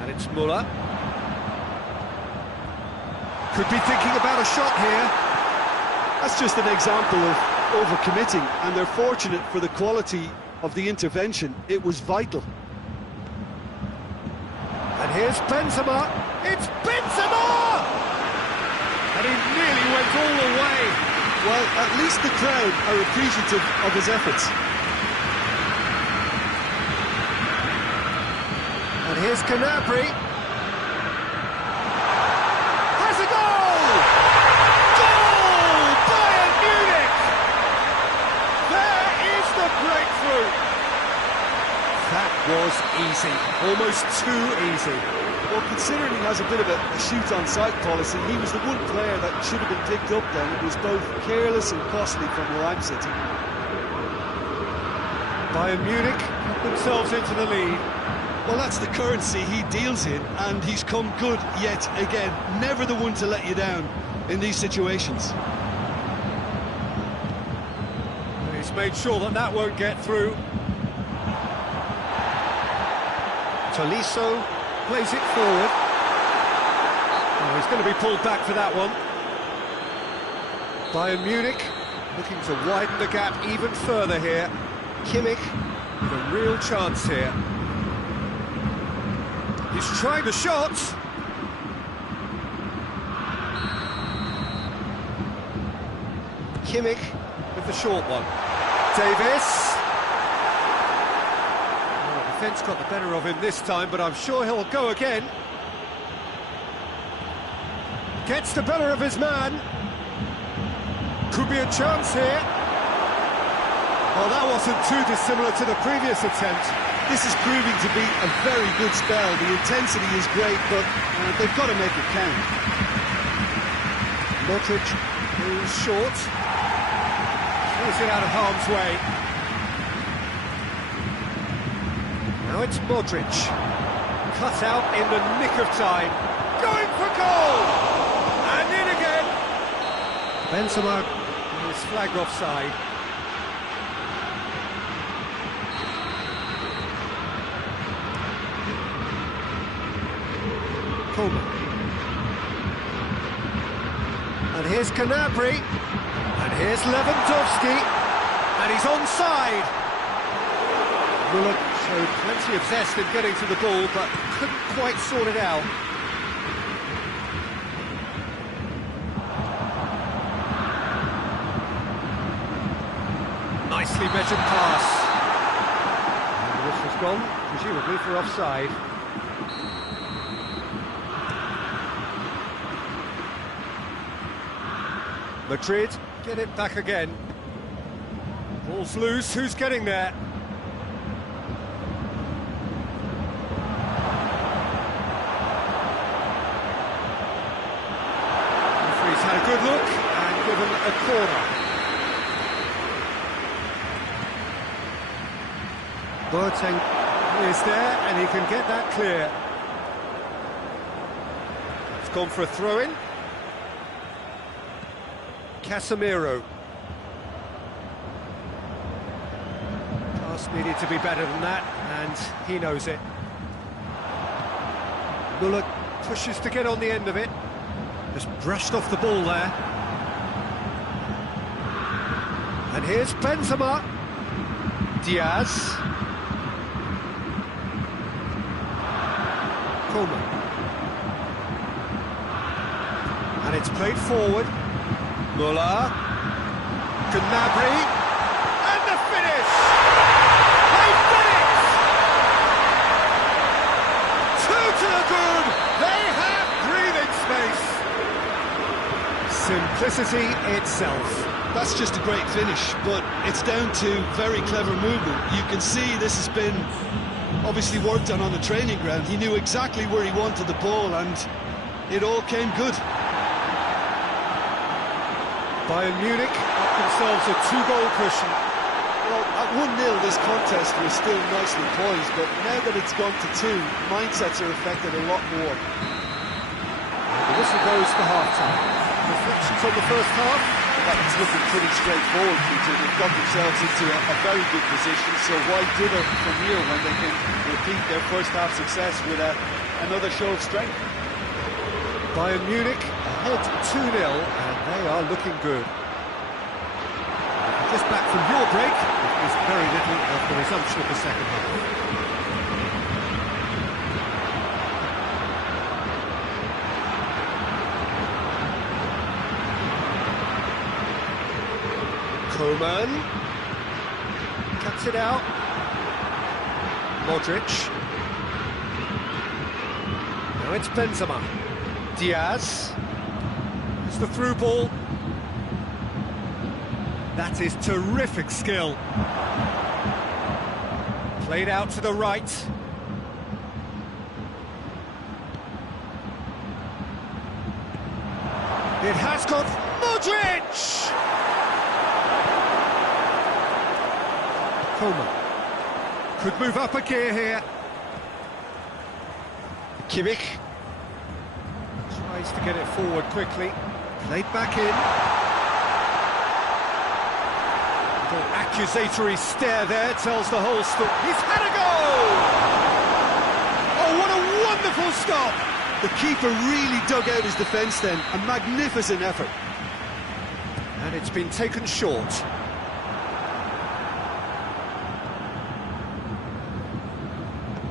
And it's Muller. Could be thinking about a shot here. That's just an example of overcommitting, and they're fortunate for the quality of the intervention. It was vital. And here's Benzema. It's Benzema! And he nearly went all the way. Well, at least the crowd are appreciative of his efforts. And here's Gnabry. Has a goal! Goal! Bayern Munich! There is the breakthrough. That was easy, almost too easy. Well, considering he has a bit of a shoot-on-sight policy, he was the one player that should have been picked up then. It was both careless and costly from where I'm sitting. Bayern Munich put themselves into the lead. Well, that's the currency he deals in, and he's come good yet again. Never the one to let you down in these situations. He's made sure that that won't get through. Tolisso plays it forward. Oh, he's going to be pulled back for that one. Bayern Munich looking to widen the gap even further here. Kimmich with a real chance here. He's trying the shot. Kimmich with the short one. Davis. Defence got the better of him this time, but I'm sure he'll go again. Gets the better of his man. Could be a chance here. Well, that wasn't too dissimilar to the previous attempt. This is proving to be a very good spell. The intensity is great, but they've got to make it count. Modric moves short. Pulls it out of harm's way. Now it's Modric. Cut out in the nick of time. Going for goal! And in again! Benzema is flagged offside. Coleman. And here's Gnabry. And here's Lewandowski. And he's onside. Muller Showed plenty of zest in getting to the ball, but couldn't quite sort it out. Nicely measured pass. And the whistle's gone, presumably for offside. Madrid get it back again. Ball's loose, who's getting there? Referee's had a good look and given a corner. Boateng is there and he can get that clear. It's gone for a throw-in. Casemiro. Pass needed to be better than that, and he knows it. Muller pushes to get on the end of it. Just brushed off the ball there. And here's Benzema. Diaz. Coleman. And it's played forward. Muller, Gnabry, and the finish! They've done it! 2 to the good! They have breathing space! Simplicity itself. That's just a great finish, but it's down to very clever movement. You can see this has been obviously worked on the training ground. He knew exactly where he wanted the ball, and it all came good. Bayern Munich got themselves a 2-goal cushion. Well, at 1-0 this contest was still nicely poised, but now that it's gone to 2, mindsets are affected a lot more. And the whistle goes for half-time. Reflections on the first half? Well, it's looking pretty straightforward, Peter. They've got themselves into a very good position, so why dither from here when they can repeat their first half success with another show of strength? Bayern Munich ahead 2-0, and they are looking good. Just back from your break, it is very little of the resumption of the second half. Coleman cuts it out. Modric. Now it's Benzema. Diaz. It's the through ball. That is terrific skill. Played out to the right. It has got Modric! Coleman could move up a gear here. Kimmich tries to get it forward quickly. Played back in. Little accusatory stare there tells the whole story. He's had a goal! Oh, what a wonderful stop! The keeper really dug out his defence then. A magnificent effort. And it's been taken short.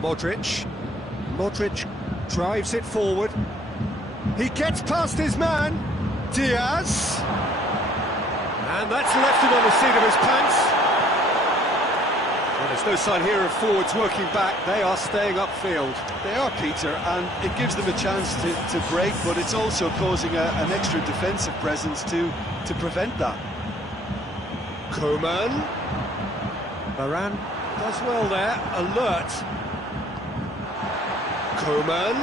Modric. Modric drives it forward. He gets past his man. Diaz. And that's left him on the seat of his pants. Well, there's no sign here of forwards working back. They are staying upfield. They are, Peter, and it gives them a chance to break, but it's also causing an extra defensive presence to prevent that. Coman. Varane does well there. Alert. Coman.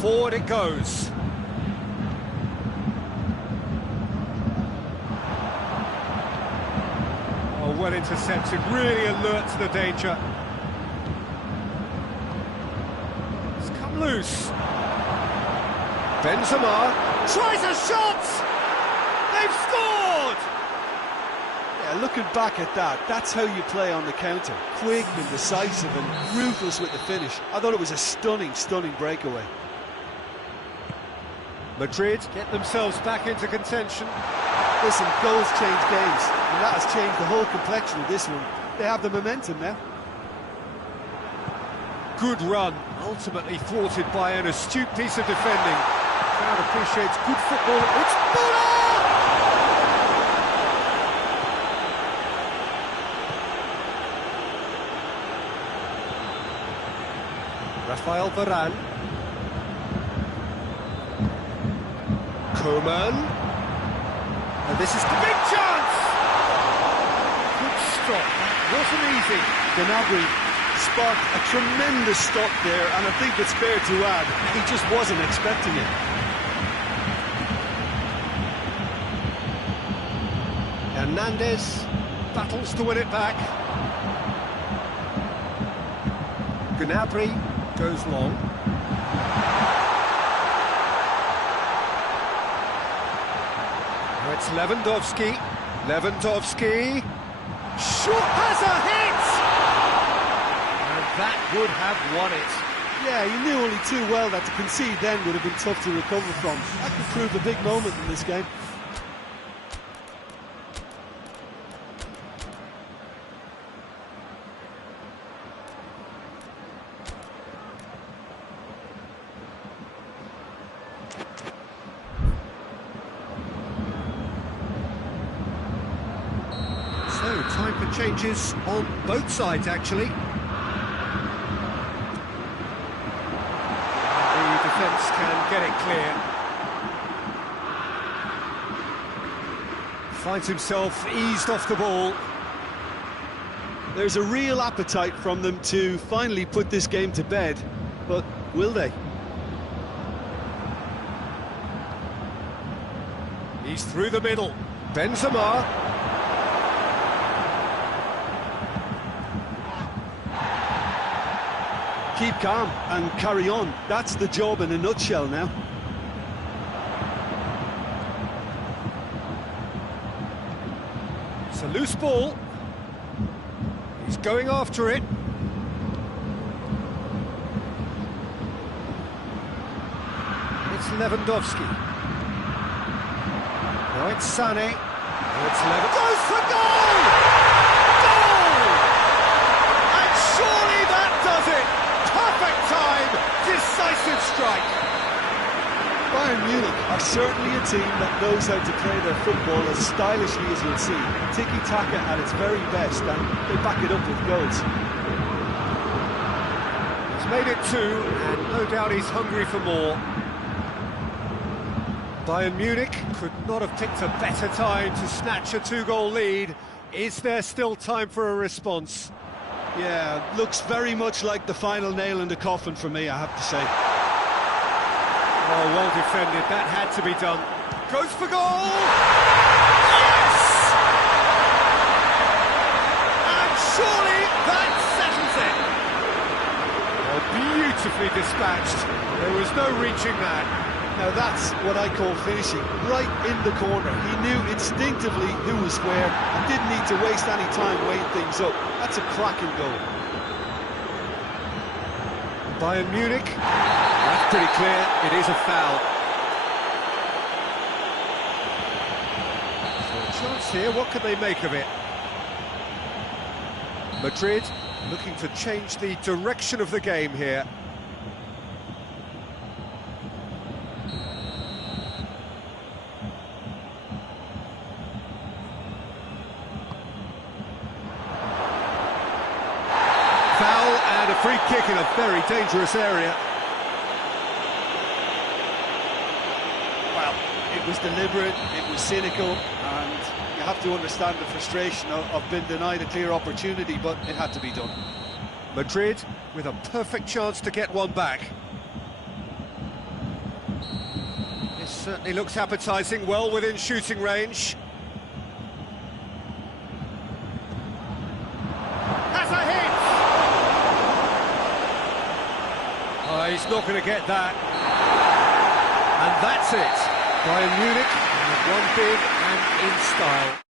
Forward it goes. Oh, well intercepted, really alert to the danger. It's come loose. Benzema tries a shot! They've scored! Yeah, looking back at that, that's how you play on the counter. Quick and decisive and ruthless with the finish. I thought it was a stunning, stunning breakaway. Madrid get themselves back into contention. Listen, goals change games, and that has changed the whole complexion of this one. They have the momentum now. Good run, ultimately thwarted by an astute piece of defending. Crowd appreciates good football. It's Rora! Rafael Varane. Coman. And this is the big chance! Good stop, that wasn't easy. Gnabry sparked a tremendous stop there, and I think it's fair to add, he just wasn't expecting it. Hernandez battles to win it back. Gnabry goes long. Now it's Lewandowski. Lewandowski. Shot has a hit! And that would have won it. Yeah, he knew only too well that to concede then would have been tough to recover from. That could prove a big moment in this game. So, time for changes on both sides, actually. The defence can get it clear. Finds himself eased off the ball. There's a real appetite from them to finally put this game to bed, but will they? He's through the middle. Benzema. Keep calm and carry on. That's the job in a nutshell now. It's a loose ball. He's going after it. It's Lewandowski. Now it's Sané. Now it's Lewandowski. Goes for goal! Goal! And surely that does it! Perfect time! Decisive strike! Bayern Munich are certainly a team that knows how to play their football as stylishly as you'll see. Tiki-taka at its very best, and they back it up with goals. He's made it two, and no doubt he's hungry for more. Bayern Munich could not have picked a better time to snatch a two-goal lead. Is there still time for a response? Yeah, looks very much like the final nail in the coffin for me, I have to say. Oh, well defended, that had to be done. Goes for goal! Yes! And surely that settles it! Oh, beautifully dispatched. There was no reaching that. Now that's what I call finishing, right in the corner. He knew instinctively who was where and didn't need to waste any time weighing things up. That's a cracking goal. Bayern Munich, that's pretty clear, it is a foul. So a chance here, what can they make of it? Madrid looking to change the direction of the game here. Foul and a free kick in a very dangerous area. Well, it was deliberate, it was cynical, and you have to understand the frustration of being denied a clear opportunity, but it had to be done. Madrid with a perfect chance to get one back. This certainly looks appetising, well within shooting range. Has a hit! Oh, he's not going to get that. And that's it. Bayern Munich have won big and in style.